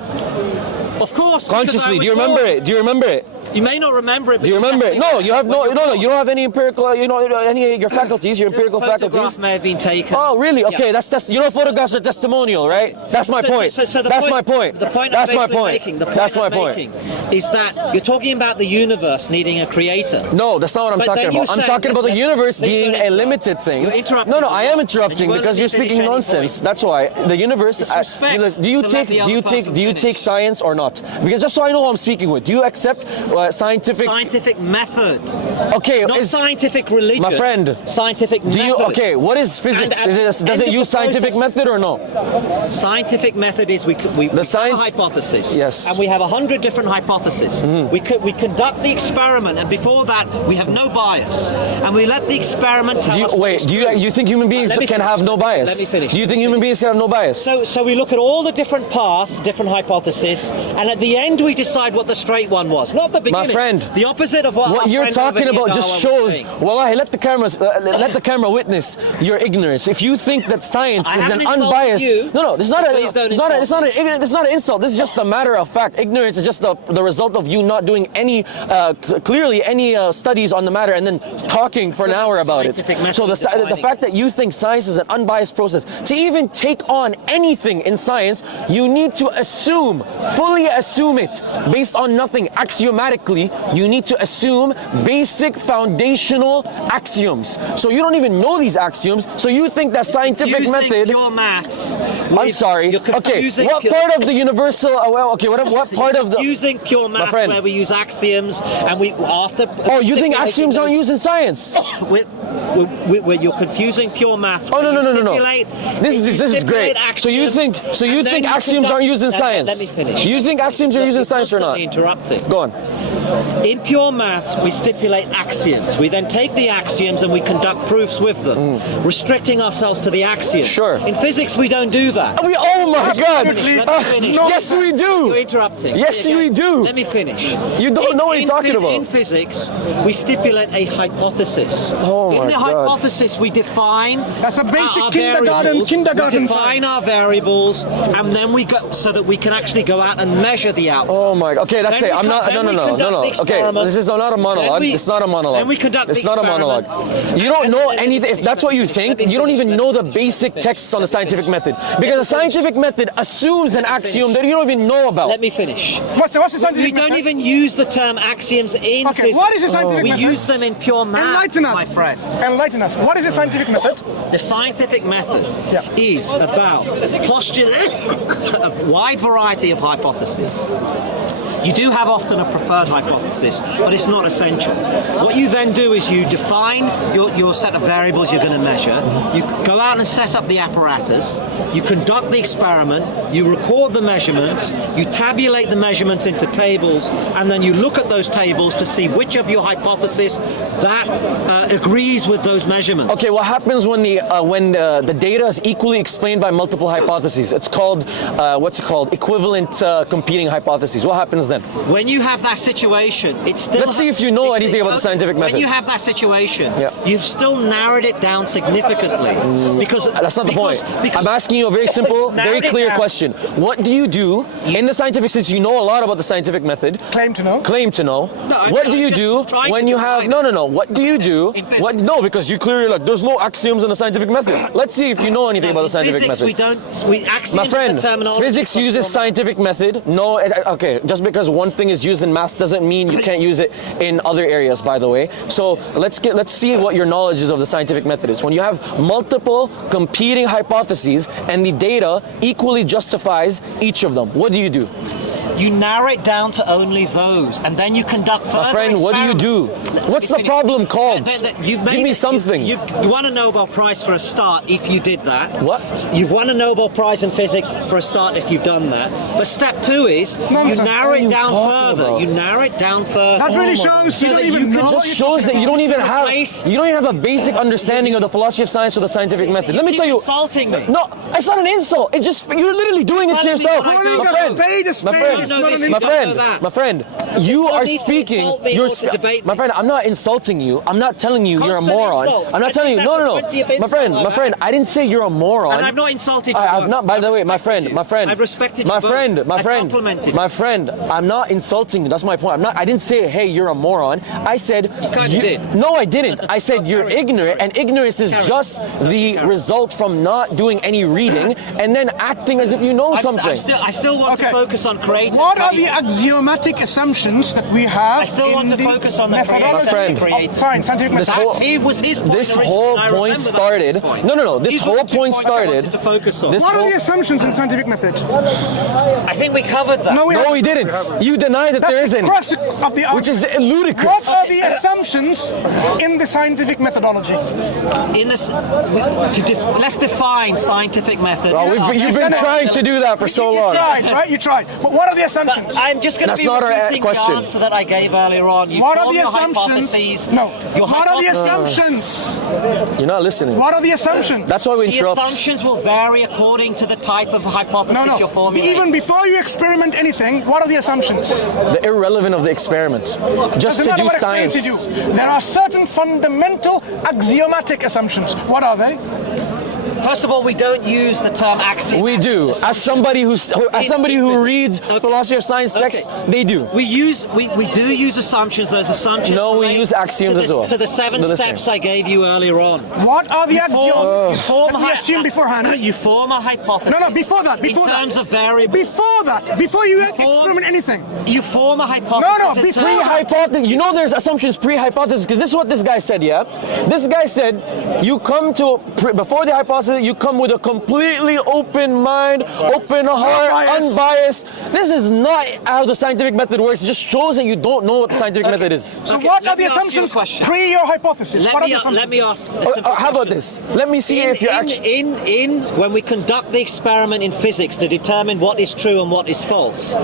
Of course. because Consciously, I do you was remember born. it? Do you remember it? You may not remember it. But Do you remember it? No, you have no. When No, you're you don't have any empirical. Any of your faculties, your empirical photograph faculties. may have been taken. Oh, really? Yeah. Okay, that's you know, photographs are testimonial, right? That's my point. So the That's point, my point. The point That's I'm my basically point. making, the point That's my I'm point. making is that you're talking about the universe needing a creator. No, that's not what I'm But talking then you about. I'm say- talking about the universe Please being don't a interrupt. limited thing. You're interrupting No, me. I am And interrupting you won't because let me you're finish speaking any nonsense. point. That's why the universe. Disrespect Do you to let take? the Do you other take? person Do you finish. take science or not? Because just so I know who I'm speaking with, do you accept scientific? Scientific method, Okay, not scientific religion. my friend. Scientific Do you? method. Okay, what is physics? And at Does the it end of use the scientific process- method or no? Scientific method is we science- have a hypothesis. Yes. And we have 100 different hypotheses. We conduct the experiment, and before that we have no bias, and we let the experiment tell us. You think human beings Let me can finish. have no bias? Let me finish. Do you think human beings can have no bias? So we look at all the different paths, different hypotheses, and at the end we decide what the straight one was, not the beginning. My friend, the opposite of what our you're friend talking over about here, just Dawa, was shows. saying. Wallahi, let the camera witness your ignorance. If you think that science I is haven't an insulted unbiased, you. no, this is not Please don't it's not an insult. This is just a matter of fact. Ignorance is just the result of you not doing any clearly any studies on the matter and then talking for an hour about it. Scientific method So the defining fact that you think science is an unbiased process, to even take on anything in science, you need to fully assume it based on nothing, axiomatic automatically you need to assume basic foundational axioms. So you don't even know these axioms, so you think that scientific method... Pure maths. I'm sorry. Okay, what part of the universal... what part of the... Using pure maths where we use axioms and we after... Oh, you think axioms aren't used in science? You're confusing pure maths. Oh, no. This is great. So you think axioms aren't used in science? Let me finish. You think axioms are used in science or not? Interrupting. Go on. In pure maths, we stipulate axioms. We then take the axioms and we conduct proofs with them, restricting ourselves to the axioms. Sure. In physics, we don't do that. Oh my God! Let me finish. Yes, we do. You're interrupting. Yes, we do. Let me finish. You don't know what you're talking about. In physics, we stipulate a hypothesis. Oh my In the God. hypothesis, we define That's a basic our kindergarten we define science. our variables, and then we go so that we can actually go out and measure the output. Oh my. Okay, that's Then it. I'm not. No. Okay, this is not a monologue. It's not a monologue. Then we conduct It's the not a experiment. monologue. You don't know anything. If that's what you think, you don't even know the basic texts on the scientific method, because the scientific method assumes an axiom that you don't even know about. Let me finish. What's the scientific We method? don't even use the term axioms in Okay, physics. what is the scientific We method? use them in pure maths, Enlighten us. my friend. Enlighten us. What is the scientific method? The scientific method Yeah. is about postures of wide variety of hypotheses. You do have often a preferred hypothesis, but it's not essential. What you then do is you define your set of variables you're going to measure, you go out and set up the apparatus, you conduct the experiment, you record the measurements, you tabulate the measurements into tables, and then you look at those tables to see which of your hypothesis that agrees with those measurements. Okay, what happens when the data is equally explained by multiple hypotheses? It's called equivalent competing hypotheses. What happens then? When you have that situation, it's still... Let's see if you know anything about the scientific method. When you have that situation, Yeah. you've still narrowed it down significantly. Because That's not the point. I'm asking you a very simple, very clear question. What do you do in the scientific, since you know a lot about the scientific method? Claim to know. Claim to know. No, What I'm do you just do trying when to you have... define No. What do you do? In physics. No, because you clearly there's no axioms in the scientific method. Let's see if you know anything about the scientific physics, method. axioms My is friend, the terminology physics for uses pure scientific method. No, okay, just because one thing is used in math doesn't mean you can't use it in other areas, by the way. So let's see what your knowledge is of the scientific method is. When you have multiple competing hypotheses and the data equally justifies each of them, what do you do? You narrow it down to only those, and then you conduct further My friend, what do you do? experiments. What's the problem called? Give Give me something. You won a Nobel Prize for a start if you did that. What? You've won a Nobel Prize in physics for a start if you've done that. But step two is Nonsense. you narrow What are it you down talking further. about? You narrow it down further. That really my shows you God. don't So that even you know could what Just you're shows that talking you don't even have replace- you don't even have a basic understanding of the philosophy of science or the scientific method. Let me keep tell you. insulting me. No, it's not an insult. It's just you're literally doing it to Telling me yourself. what I don't My know. friend, Spade is my spade, friend, it's not an my insult. friend, That. my friend. You don't are need to speaking. insult me You're or to debate my me. friend. I'm not insulting you. I'm not telling you you're a Constant moron. insults. I'm not I telling you. think No. that's the 20th My friend, insult my friend. I've I didn't say you're a moron. And I've not insulted you. I've not. once. By the way, I've my friend, respected you. I've respected you my both. friend, my I've friend, complimented my you. friend. I'm not insulting you. That's my point. I didn't say, hey, you're a moron. I said You kinda did. No, I didn't. I said you're ignorant, and ignorance is just the result from not doing any reading and then acting as if you know something. I still want to Okay. focus on creative. What are the axiomatic assumptions that we have? I still want to focus on the methodology My friend. of science, scientific This method? whole- He was his point This originally, whole and I point remember that started. was his point. No. This These were whole the 2 point points I started. wanted to focus on. This What are whole- the assumptions in scientific method? I think we covered that. No, we No, haven't. he didn't. You deny that there That's the isn't, crux of the which is argument. ludicrous. What are the assumptions in the scientific methodology? In this, let's define scientific method. Well, you've been trying to do that for so You long. tried, right? You tried. But what are the assumptions? But I'm just going to That's be not our repeating question. the answer that I gave earlier on. You What are formed the your assumptions? hypotheses. No. Your What are the hypotheses- assumptions? You're not listening. What are the assumptions? That's why we The interrupt. assumptions will vary according to the type of hypothesis you're formulating. Even before you experiment anything, what are the assumptions? The irrelevant of the experiment. Just Doesn't to matter do what experiment science. you do. There are certain fundamental axiomatic assumptions. What are they? First of all, we don't use the term axiom. We do. As somebody who reads philosophy of science texts, they do. We do use assumptions. Those assumptions. No, we use axioms as well. To the 7 steps I gave you earlier on. What are the axioms? Form we assume beforehand. You form a hypothesis. No, before that. In terms of variables. Before you experiment anything. You form a hypothesis. No, before pre-hypothesis. You know there's assumptions pre-hypothesis, because this is what this guy said, yeah? This guy said, you come to, before the hypothesis, you come with a completely open mind, open heart, unbiased. This is not how the scientific method works. It just shows that you don't know what the scientific method is. So what are the assumptions pre your hypothesis? Let me ask. How about this? Let me see if you're actually... When we conduct the experiment in physics to determine what is true and what is false,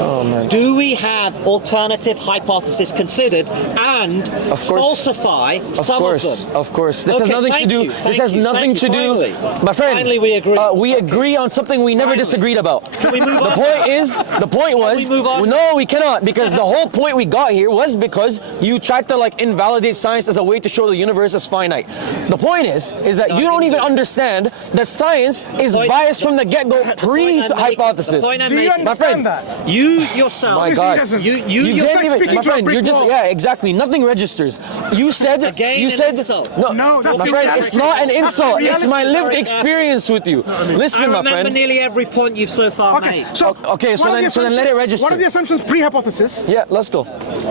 do we have alternative hypotheses considered and falsify some of them? Of course. This has nothing to do. This has nothing to do. My friend, finally we agree. We agree on something we never disagreed about. Can we move on? The point was. Can we move on? No, we cannot, because the whole point we got here was because you tried to invalidate science as a way to show the universe is finite. The point is that you don't even understand that science is biased from the get-go pre-hypothesis. Do you understand that? You yourself. My God. You can't even, my friend, you're just, yeah, exactly. Nothing registers. You said, no, my friend, it's not an insult. It's my lived experience with you. Listen, my friend. I remember nearly every point you've so far made. So then let it register. What are the assumptions pre-hypothesis? Yeah, let's go.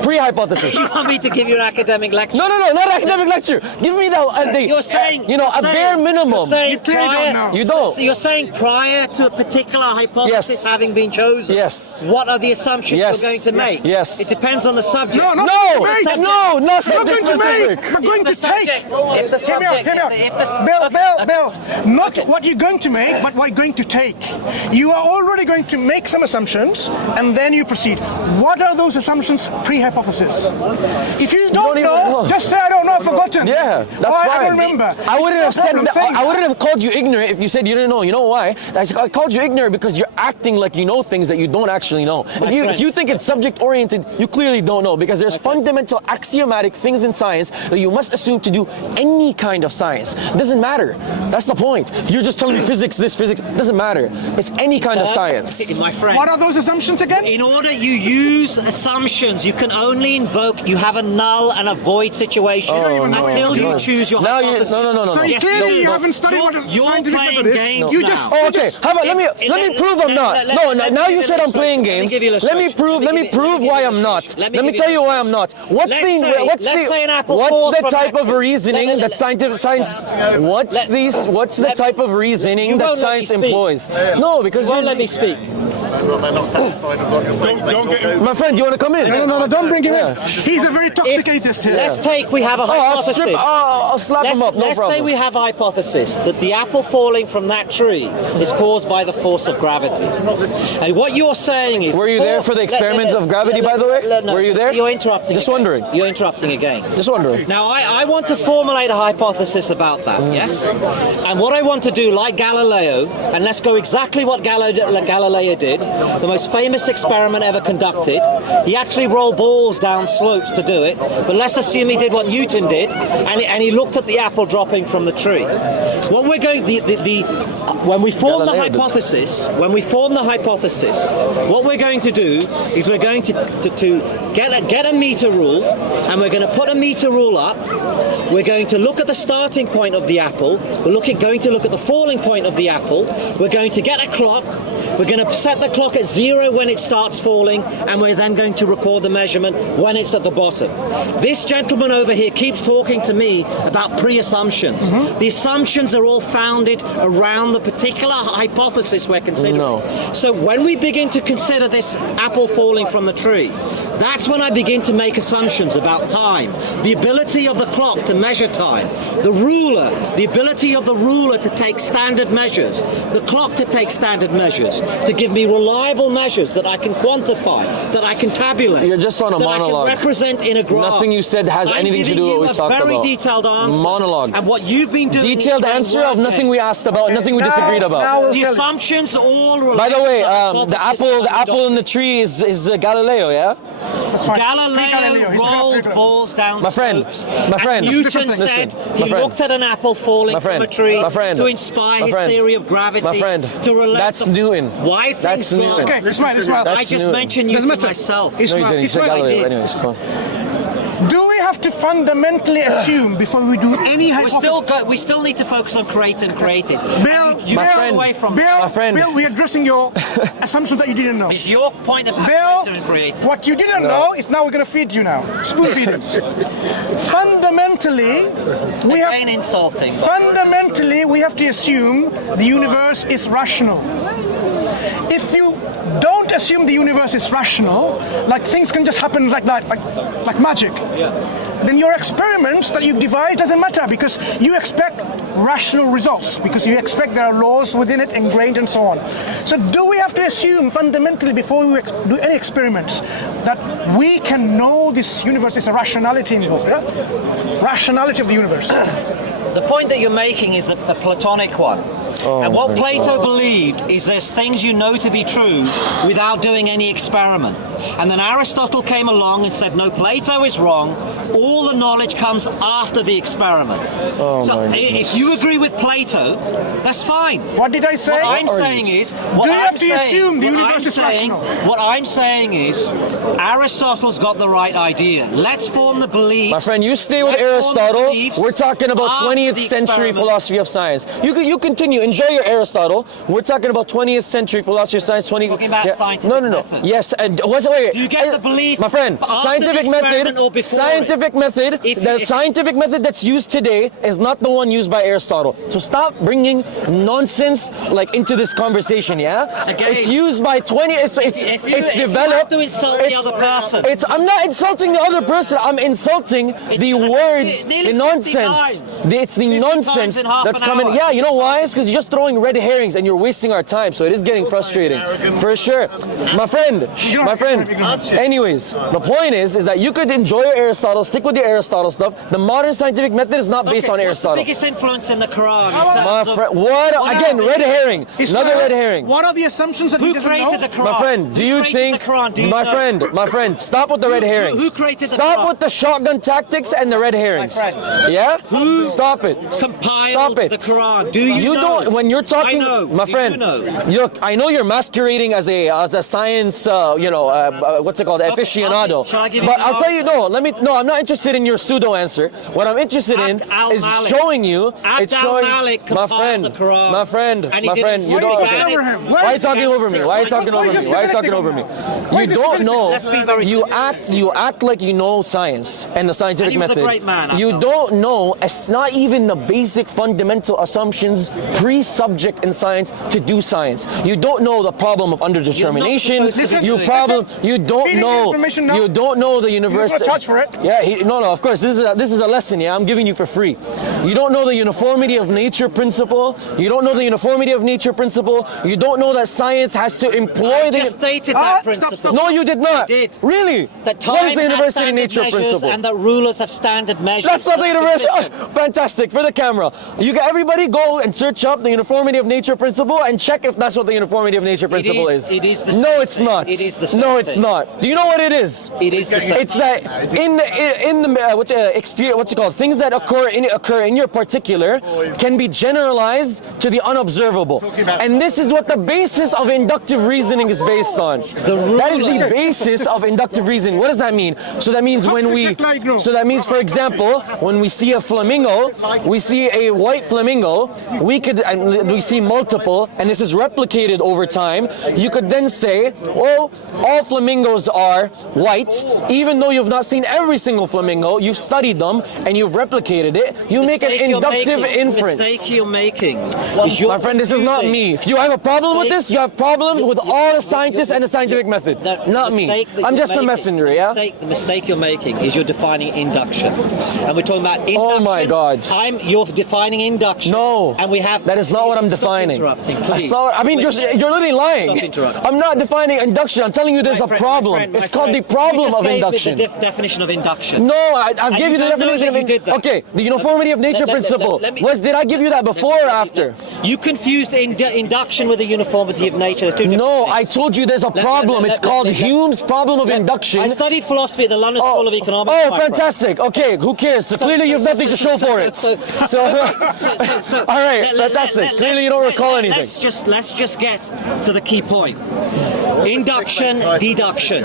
Pre-hypothesis. You want me to give you an academic lecture? No, not academic lecture. Give me You're saying, a bare minimum. You don't. So you're saying prior to a particular hypothesis having been chosen, what are the assumptions you're going to make? Yes. It depends on the subject. No, not subject specific. We're going to take. If the subject, Bill, not what you're going to make, but what you're going to take. You are already going to make some assumptions, and then you proceed. What are those assumptions pre-hypothesis? If you don't know, just say I don't know, I've forgotten. Yeah, that's fine. I don't remember. I wouldn't have said that. I wouldn't have called you ignorant if you said you didn't know. You know why? I called you ignorant because you're acting like you know things that you don't actually know. If you think it's subject-oriented, you clearly don't know, because there's fundamental axiomatic things in science that you must assume to do any kind of science. It doesn't matter. That's the point. If you're just telling me physics, it doesn't matter. It's any kind of science. My friend. What are those assumptions again? In order you use assumptions, you can only invoke, you have a null and a void situation until you choose your hypothesis. No. So clearly you haven't studied what scientific method is. Games You now. just, okay. How about let me prove I'm not. Now you said I'm playing games. Let me prove why I'm not. Let me tell you why I'm not. What's the type of reasoning that science what's the type of reasoning that science employs? No, because you won't let me speak. My friend, you want to come in? No, don't bring him in. He's a very toxic atheist here. Let's take, we have a hypothesis. I'll slap him up, no problem. Let's say we have a hypothesis that the apple falling from that tree is caused by the force of gravity. And what you're saying is... Were you there for the experiment of gravity, by the way? No, were you there? You're interrupting. Just wondering. You're interrupting again. Just wondering. Now, I want to formulate a hypothesis about that, yes? And what I want to do, like Galileo, and let's go exactly what Galileo did, the most famous experiment ever conducted. He actually rolled balls down slopes to do it, but let's assume he did what Newton did, and he looked at the apple dropping from the tree. What we're going, when we form the hypothesis, what we're going to do is we're going to get a meter rule, and we're going to put a meter rule up. We're going to look at the starting point of the apple. We're going to look at the falling point of the apple. We're going to get a clock. We're going to set the clock at 0 when it starts falling, and we're then going to record the measurement when it's at the bottom. This gentleman over here keeps talking to me about pre-assumptions. The assumptions are all founded around the particular hypothesis we're considering. No. So when we begin to consider this apple falling from the tree, that's when I begin to make assumptions about time, the ability of the clock to measure time, the ruler, the ability of the ruler to take standard measures, the clock to take standard measures, to give me reliable measures that I can quantify, that I can tabulate. You're just on a monologue. I can represent in a graph. Nothing you said has anything to do with what we talked about. I'm giving you a very detailed answer. Monologue. And what you've been doing detailed answer of nothing we asked about, nothing we disagreed about. The assumptions all relate. By the way, the apple in the tree is Galileo, yeah? That's fine. Galileo He's rolled the balls down My friend, slopes. my friend. And Newton Listen, said my he friend. looked at an apple falling My friend, from a tree my friend, to inspire my his friend, theory of gravity. my friend. To relate That's the Newton. Why That's things Newton. go- Okay, Ismael. I That's just Newton. mentioned Doesn't Newton matter. myself. No, you didn't. You said Ismael, Galileo. did. Anyways, come on. Do we have to fundamentally assume before we do any hypothesis? We still need to focus on create and created. Bill, You My go friend, away from My friend. Bill, we're addressing your assumptions that you didn't know. It's your point about Bill, creator and created. what you didn't know is now we're going to feed you now. Spoon feeding. Fundamentally, we have Again insulting. fundamentally we have to assume the universe is rational. If you don't assume the universe is rational, like things can just happen like that, like magic, then your experiments that you devise doesn't matter because you expect rational results, because you expect there are laws within it ingrained and so on. So do we have to assume fundamentally before we do any experiments that we can know this universe is a rationality involved? Yeah? Rationality of the universe. The point that you're making is the Platonic one. And what Plato believed is there's things you know to be true without doing any experiment. And then Aristotle came along and said, no, Plato is wrong. All the knowledge comes after the experiment. So if you agree with Plato, that's fine. What did I say? What I'm saying is, Do you have to assume the universe is rational? what I'm saying is, Aristotle's got the right idea. Let's form the beliefs. My friend, you stay with Let's form the Aristotle. beliefs We're talking about after 20th the century experiment. philosophy of science. You continue. Enjoy your Aristotle. We're talking about 20th century philosophy of science. Talking about scientific No. method. Yes. Wait. Do you get the belief, my friend? after Scientific the experiment method. or before Scientific it? method. If- The if- scientific method that's used today is not the one used by Aristotle. So stop bringing nonsense like into this conversation. Yeah. Again, it's used by 20. It's if you developed. have to insult the other person. I'm not insulting the other person. I'm insulting the words, nearly the 50 nonsense. times. It's the 50 nonsense times in half that's an coming. hour. Yeah, you know why? It's because you're just throwing red herrings and you're wasting our time. So it is getting frustrating, for sure. My friend. Anyways, the point is that you could enjoy your Aristotle, stick with your Aristotle stuff. The modern scientific method is not based on What's Aristotle. the biggest influence in the Quran? My friend, again, red herring. Another red herring. What are the assumptions that he Who doesn't created know? the Quran? My friend, do Who you created think, the Quran? Do you my know? friend, stop with the red herrings. who created the Stop Quran? with the shotgun tactics and the red herrings. friend. Yeah? Who Stop it. compiled Stop it. the Quran? Do you know? don't, when you're talking, I know. my Do friend, you know? look, I know you're masquerading as a science, what's it called, aficionado. Shall I give you But the I'll tell you, answer? I'm not interested in your pseudo answer. What I'm interested in Abd is al-Malik. showing you, Abd it's showing, al-Malik my compiled friend, the Quran. my friend, And he my didn't friend, you say don't, that. why are you talking over me? Why are you talking over me? Why are you talking over me? You don't know, Let's be very you serious. act like you know science and the scientific And he was a method. great man, You Abdul. don't know, it's not even the basic fundamental assumptions pre-subject in science to do science. You don't know the problem of underdetermination. supposed to be You doing problem. You don't Feeding you know. information now? You don't know the universe. gonna charge for it? Yeah. No. Of course. This is a lesson. Yeah. I'm giving you for free. You don't know the uniformity of nature principle. You don't know the uniformity of nature principle. You don't know that science has to employ I the. just stated Ah, that stop, principle. stop. No, you did not. I did. Really? That time What is the has universal standard nature measures principle? and that rulers have standard measures. That's not the universal. consistent. Fantastic for the camera. You got everybody go and search up the uniformity of nature principle and check if that's what the uniformity of nature principle is. It is the No, same it's thing. not. It is the same No, it's thing. not. Do you know what it is? It is the same. It's that in the what's it called? Things that occur in your particular can be generalized to the unobservable, and this is what the basis of inductive reasoning is based on. That is the basis of inductive reasoning. What does that mean? So that means for example, when we see a flamingo, we see a white flamingo, we see multiple, and this is replicated over time. You could then say, oh, all flamingos are white, even though you've not seen every single flamingo, you've studied them and you've replicated it. You make an inductive inference. The mistake you're making. My friend, this is not me. If you have a problem with this, you have problems with all the scientists and the scientific method. Not me. I'm just a messenger, yeah? The mistake you're making is you're defining induction. And we're talking about induction. Oh my God. You're defining induction. No, And we have. that is not what I'm Stop defining. interrupting, That's please. not, I mean, you're literally lying. Stop interrupting. I'm not defining induction. I'm telling you there's a problem. It's called the problem of induction. The definition of induction. No, I've given you the definition of induction. Okay, the uniformity of nature principle. Did I give you that before or after? You confused induction with the uniformity of nature. They're two different No, things. I told you there's a problem. It's called Hume's problem of induction. I studied philosophy at the London School of Economics. Oh, fantastic. Okay, who cares? So clearly you have nothing to show for it. So, all right, fantastic. Clearly you don't recall anything. Let's just get to the key point. Induction, deduction.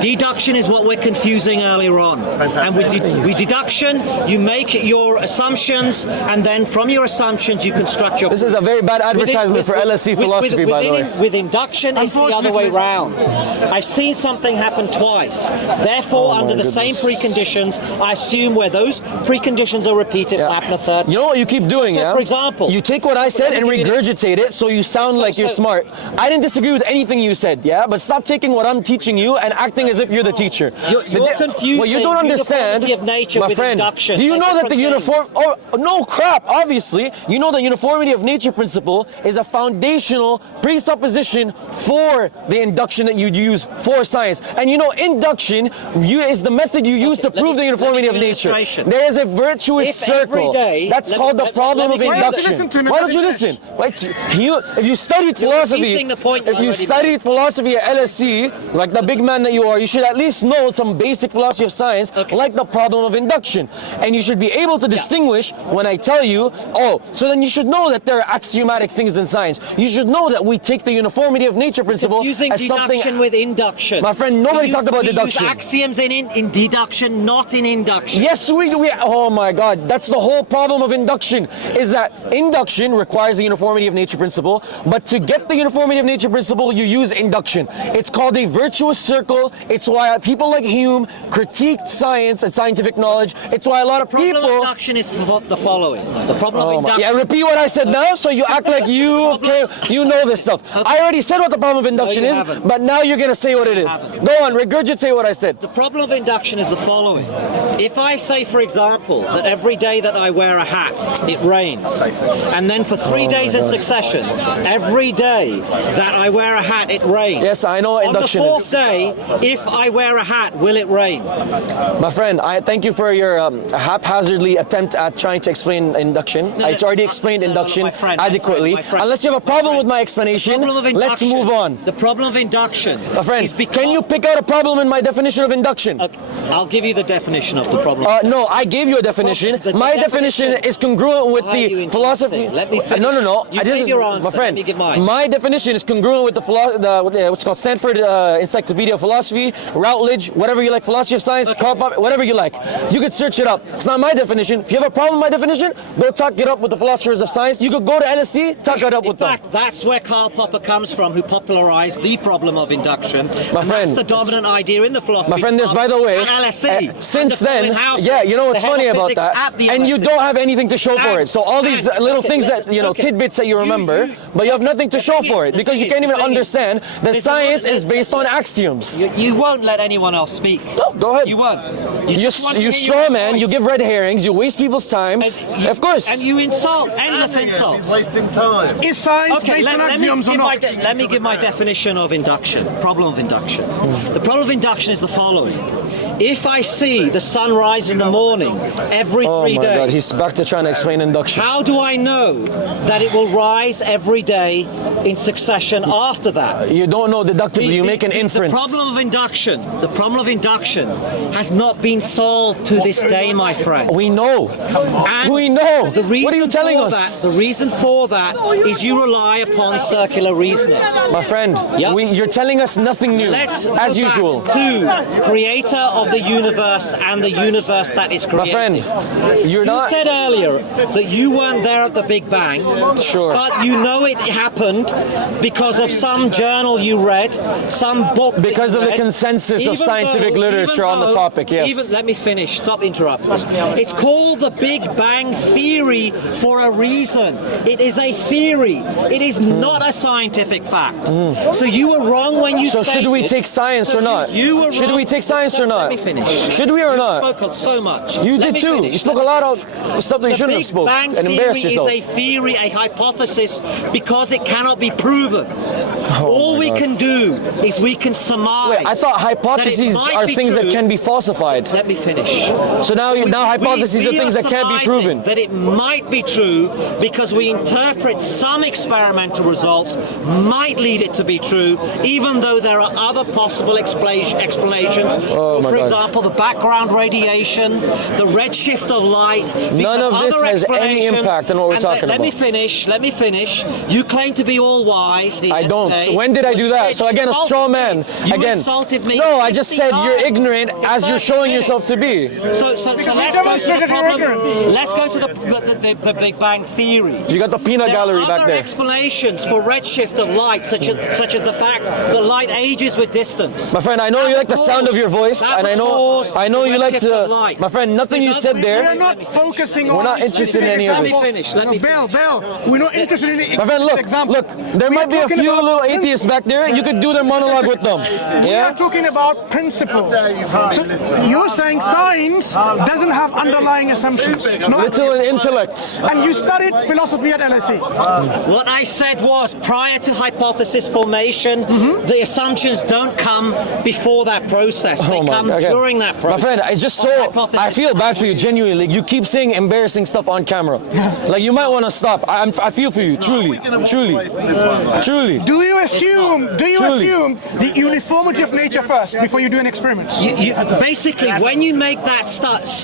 Deduction is what we're confusing earlier on. And with deduction, you make your assumptions, and then from your assumptions you construct your... This is a very bad advertisement for LSE philosophy, by the way. With induction, it's the other way round. I've seen something happen twice. Therefore, under the same preconditions, I assume where those preconditions are repeated, it'll happen a third. You know what you keep doing, So, for example, you take what I said and regurgitate it so you sound like you're smart. I didn't disagree with anything you said, yeah? But stop taking what I'm teaching you and acting as if you're the teacher. You're confusing what you don't understand, uniformity of nature my with friend, induction. do you know that the uniform... Oh, no crap, obviously. You know the uniformity of nature principle is a foundational presupposition for the induction that you'd use for science. And you know, induction is the method you use to prove the uniformity of nature. There is a virtuous circle. That's called the problem of induction. Why don't you listen? If you studied philosophy, at LSE, like the big man that you are, you should at least know some basic philosophy of science, like the problem of induction. And you should be able to distinguish when I tell you, so then you should know that there are axiomatic things in science. You should know that we take the uniformity of nature principle as something... deduction with induction. My friend, nobody talked about deduction. We use axioms in deduction, not in induction. Yes, we oh my God, that's the whole problem of induction, is that induction requires the uniformity of nature principle, but to get the uniformity of nature principle, you use induction. It's called a virtuous circle. It's why people like Hume critiqued science and scientific knowledge. It's why a lot of people... The problem of induction is the following. The problem of induction... Yeah, repeat what I said now, so you act like you know this stuff. I already said what the problem of induction is, but now you're going to say what it is. Go on, regurgitate what I said. The problem of induction is the following. If I say, for example, that every day that I wear a hat, it rains, and then for 3 days in succession, every day that I wear a hat, it rains. Yes, I know what induction is. On the 4th day, if I wear a hat, will it rain? My friend, I thank you for your haphazardly attempt at trying to explain induction. I already explained induction adequately. Unless you have a problem with my explanation, let's move on. The problem of induction. My friend, can you pick out a problem in my definition of induction? I'll give you the definition of the problem. No, I gave you a definition. My definition is congruent with the philosophy. Let me finish. No. You made your answer. My friend, Let me give mine. my definition is congruent with the what's called Stanford Encyclopedia of Philosophy, Routledge, whatever you like, philosophy of science, whatever you like. You could search it up. It's not my definition. If you have a problem with my definition, go talk it up with the philosophers of science. You could go to LSE, talk it up with them. In fact, that's where Karl Popper comes from, who popularized the problem of induction. My friend, that's the dominant idea in the philosophy. My friend, there's, by the way, LSE, since then, yeah, you know what's funny about that? And you don't have anything to show for it. So all these little things that, tidbits that you remember, but you have nothing to show for it because you can't even understand that science is based on axioms. You won't let anyone else speak. No, go ahead. You won't. You straw man, you give red herrings, you waste people's time. Of course. And you insult, endless insults. Wasting time. Is science based on axioms or not? Let me give my definition of induction, problem of induction. The problem of induction is the following. If I see the sun rise in the morning every 3 days... Oh my God, he's back to trying to explain induction. How do I know that it will rise every day in succession after that? You don't know deductively, you make an inference. The problem of induction has not been solved to this day, my friend. We know. And we know. What are you telling us? The reason for that is you rely upon circular reasoning. My friend, you're telling us nothing new, as usual. To creator of the universe and the universe that is created. My friend, you said earlier that you weren't there at the Big Bang. Sure. But you know it happened because of some journal you read, some book. Because of the consensus of scientific literature on the topic, yes. Let me finish. Stop interrupting. It's called the Big Bang Theory for a reason. It is a theory. It is not a scientific fact. So you were wrong when you said... So should we take science or not? You were Should we take science or not? finish. Should we or not? You spoke so much. You Let did me too. finish. You spoke a lot of stuff that you shouldn't have Big spoke Bang and embarrassed theory yourself. is a theory, a hypothesis, because it cannot be proven. Oh All my we God. can do is we can surmise. Wait, I thought hypotheses that it might are be things that true. can be falsified. Let me finish. So now hypotheses are things that can't be proven. That it might be true because we interpret some experimental results might lead it to be true, even though there are other possible explanations. Oh my For God. example, the background radiation, the redshift of light. These None are of this other has any explanations. impact on what we're And talking let me about. finish. Let me finish. You claim to be all wise. Here I don't. today. When did I do that? So again, a straw man. You Again. insulted me. No, I just 50 said you're times ignorant in as you're 30 showing minutes. yourself to be. So let's go to the demonstrated your problem. ignorance. Let's go to the Big Bang theory. You got the peanut There gallery are back other there. explanations for redshift of light, such as the fact that light ages with distance. My friend, I know you like the sound of your voice, and I know you like to. My friend, nothing you said We're there. not focusing We're on not interested in any of Let me this. finish. Let me Bill, we're not interested in My friend, look, there might be a few little atheists back there. You could do their monologue with them. We are Yeah? talking about principles. So you're saying science doesn't have underlying assumptions. No. Little intellect. And you studied philosophy at LSE. What I said was, prior to hypothesis formation, the assumptions don't come before that process. They come during that My process. friend, it's just so. I feel bad for you, genuinely. You keep saying embarrassing stuff on camera. Like, you might want to stop. I feel for you, truly. Do you assume Truly. the uniformity of nature first before you do an experiment? Basically, when you make that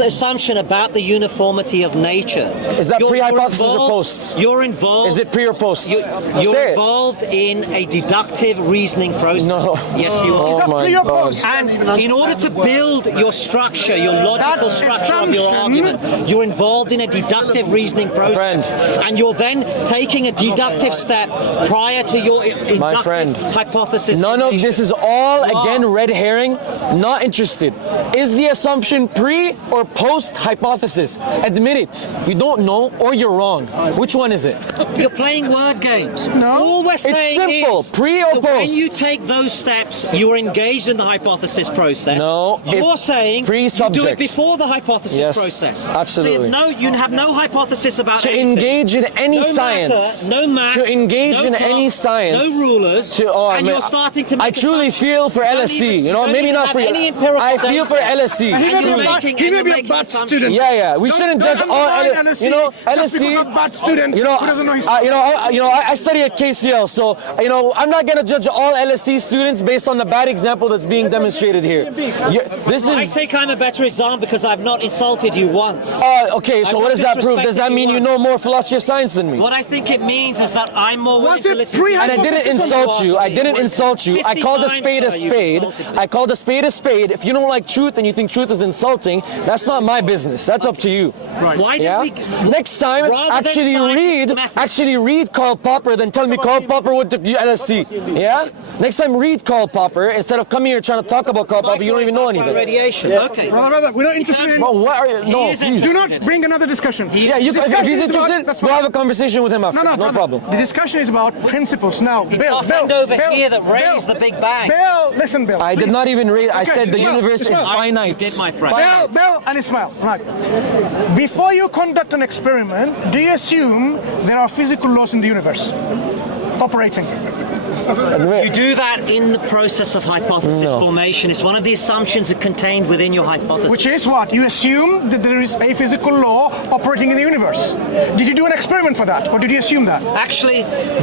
assumption about the uniformity of nature, Is that you're pre-hypothesis or involved- post? You're involved. Is it pre or post? You're Say it. involved in a deductive reasoning process. No. Yes, you are. Oh my pre or God. post? And in order to build your structure, your logical That structure of your assumption- argument, you're involved in a deductive reasoning process. And you're then taking a deductive step prior to your inductive friend, hypothesis. None of this is all, Wow. again, red herring. Not interested. Is the assumption pre or post hypothesis? Admit it. You don't know or you're wrong. Which one is it? You're playing word games. No. All we're saying simple. is Pre or that when post? you take those steps, you are engaged in the hypothesis process. No, You're it's saying you do pre-subject. it before the hypothesis Yes, process. absolutely. So you have no hypothesis about To anything. engage in any No science. matter, no math, To engage no in clock, any science. no rulers, and you're starting to make I truly assumptions. feel for You don't LSE. even- You know, you don't maybe even not have for you. any empirical I feel data. for LSE. And you're Truly. making- He may you're be a making bad assumptions. student. Yeah. We shouldn't judge all. You know, Just LSE. because of bad student You know, who doesn't know his I study at KCL, so I'm not gonna judge all LSE students based on the bad example that's being demonstrated here. This I is think I'm a better example because I've not insulted you once. okay. So I what does that prove? disrespected Does that you mean you once. know more philosophy of science than me? What I think it means is that I'm more willing Was to it listen pre- to And I didn't insult you. I didn't insult you. I 50 called a times, spade a sir, you've spade. insulted me. I called a spade a spade. If you don't like truth and you think truth is insulting, that's not my business. That's up to you. Why Yeah. did we? Next time, Rather than actually read Karl Popper, then tell me Karl Popper went to LSE. Yeah. Next time, read Karl Popper instead of coming here trying to talk about Karl Popper. You don't even know anything. Radiation. Okay. Brother, we're not interested in. Well, what are you? He No, is please. Do interested. not bring another discussion. Yeah, if he's interested, we'll have a conversation with him after. No brother. problem. The discussion is about principles. Now, Bill, our friend over here that raised the Big Bang. Bill, listen, Bill. I did please. not even read. I Okay, said the Ismael, universe is Ismael. finite. You did, my friend. Bill and Ismael, right. Before you conduct an experiment, do you assume there are physical laws in the universe operating? You do that in the process of hypothesis formation. It's one of the assumptions that contained within your hypothesis. Which is what? You assume that there is a physical law operating in the universe. Did you do an experiment for that, or did you assume that? Actually,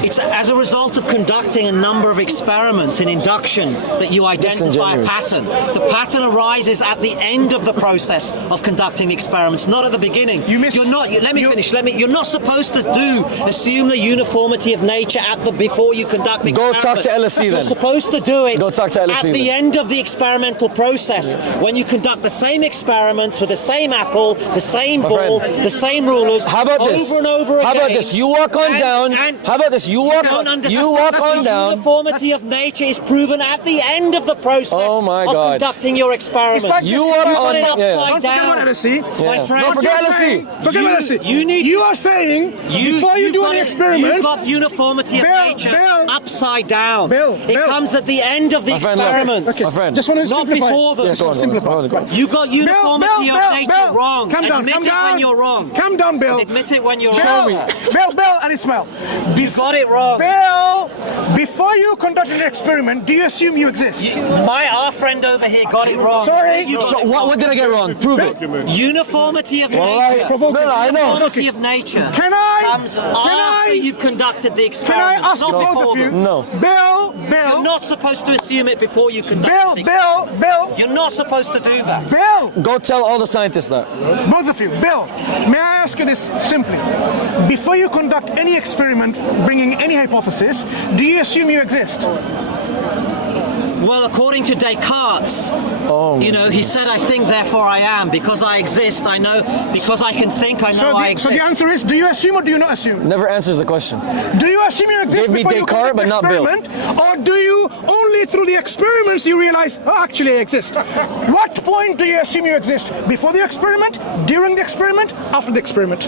it's as a result of conducting a number of experiments in induction that you identify a Disingenuous. pattern. The pattern arises at the end of the process of conducting the experiments, not at the beginning. You're not supposed to assume the uniformity of nature before you conduct the Go experiment. talk to LSE then. You're supposed to do it Go talk to LSE at the then. end of the experimental process, when you conduct the same experiments with the same apple, the same ball, friend. the same rulers, How about this? over and over again. How about this? You walk on down. How about this? You walk don't on. understand You walk that on the down. uniformity of nature is proven at the end of the process Oh my of God. conducting your experiment. It's like You this. are You on- Put it yeah. upside Don't forget down. about LSE. My Yeah. friend, Don't forget LSE. Forget LSE. you need- You are saying before you do an experiment. You've got uniformity of Bill, nature Bill, upside upside down. Bill, it Bill. comes at the end of the My friend, look. experiment. Okay. My friend. Just want to Not simplify. before them. Yes, go on, Simplify. go on, go on. You got uniformity of nature wrong. Calm down, Admit calm it down. when you're wrong. Calm down, Bill. Admit it when you're Bill, wrong. Bill, and Ismael. You got it wrong. Bill, before you conduct an experiment, do you assume you exist? Our friend over here got it wrong. Sorry. You got So it what did I get wrong? Prove it. Uniformity of Well, nature. no, I know. Uniformity of nature Can I? comes after you've conducted the Can experiment. I ask you not both before of you? them. No. Bill, You're not supposed to assume it before you conduct the Bill. You're not supposed to do that. Bill, Go tell all the scientists that. both of you. Bill, may I ask you this simply? Before you conduct any experiment bringing any hypothesis, do you assume you exist? Well, according to Descartes, he said, I think, therefore I am. Because I exist, I know. Because I can think, I know I So exist. the answer is, do you assume or do you not assume? Never answers the question. Do you assume you exist Give me before you Descartes, conduct but the not Bill. experiment? Or do you only through the experiments you realize, oh, actually I exist? What point do you assume you exist? Before the experiment, during the experiment, after the experiment?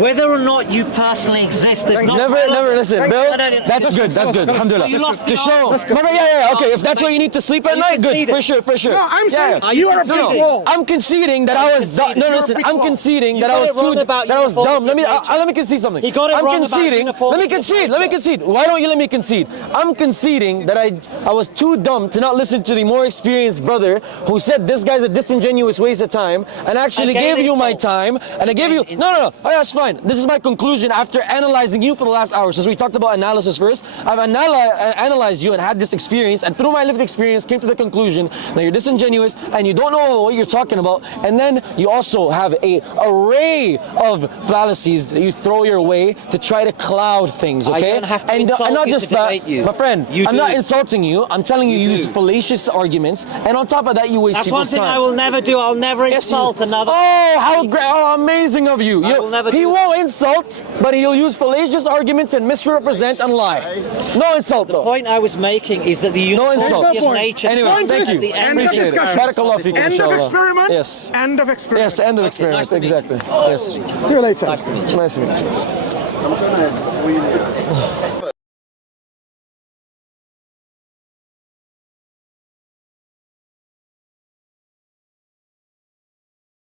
Whether or not you personally exist is not Never listen, Bill. No. That's good. Alhamdulillah. You lost the To show. argument. Yeah. Okay, if that's why you need to sleep at You night, good. conceded. For sure. No, I'm saying Yeah. you are a conceding? big wall. I'm conceding that I was dumb. No, listen. I'm conceding that I was got it wrong about dumb. Let me uniformity concede something. He got it I'm wrong about conceding. Let me uniformity. concede. Why don't you let me concede? I'm conceding that I was too dumb to not listen to the more experienced brother who said this guy's a disingenuous waste of time, and actually Again, gave you my insult. time, and I gave you. Again, No. Oh, that's fine. This is my conclusion after analyzing you for the last hour. Since we talked about analysis first, I've analyzed you and had this experience, and through my lived experience came to the conclusion that you're disingenuous and you don't know what you're talking about, and then you also have a array of fallacies that you throw your way to try to cloud things, okay? I don't have to and insult not you just to that, debate you. my friend, You I'm do. not insulting you. I'm telling you, You use do. fallacious arguments, and on top of that, you waste That's one people's thing time. I will never do. I'll never Yes, you- insult another. Oh, how great! Oh, amazing of you! I will never He do won't insult, but he'll use fallacious arguments and misrepresent and lie. No insult, The though. point I was making is that the uniformity insult. of nature. Anyways, comes thank at you. the End of Appreciate it. discussion. Barakallah feekum, End of inshallah. experiment. Yes. End of experiment. Yes, end of nice experiment. to meet you. Exactly. Yes. See you later. Nice to meet you. Nice to meet you.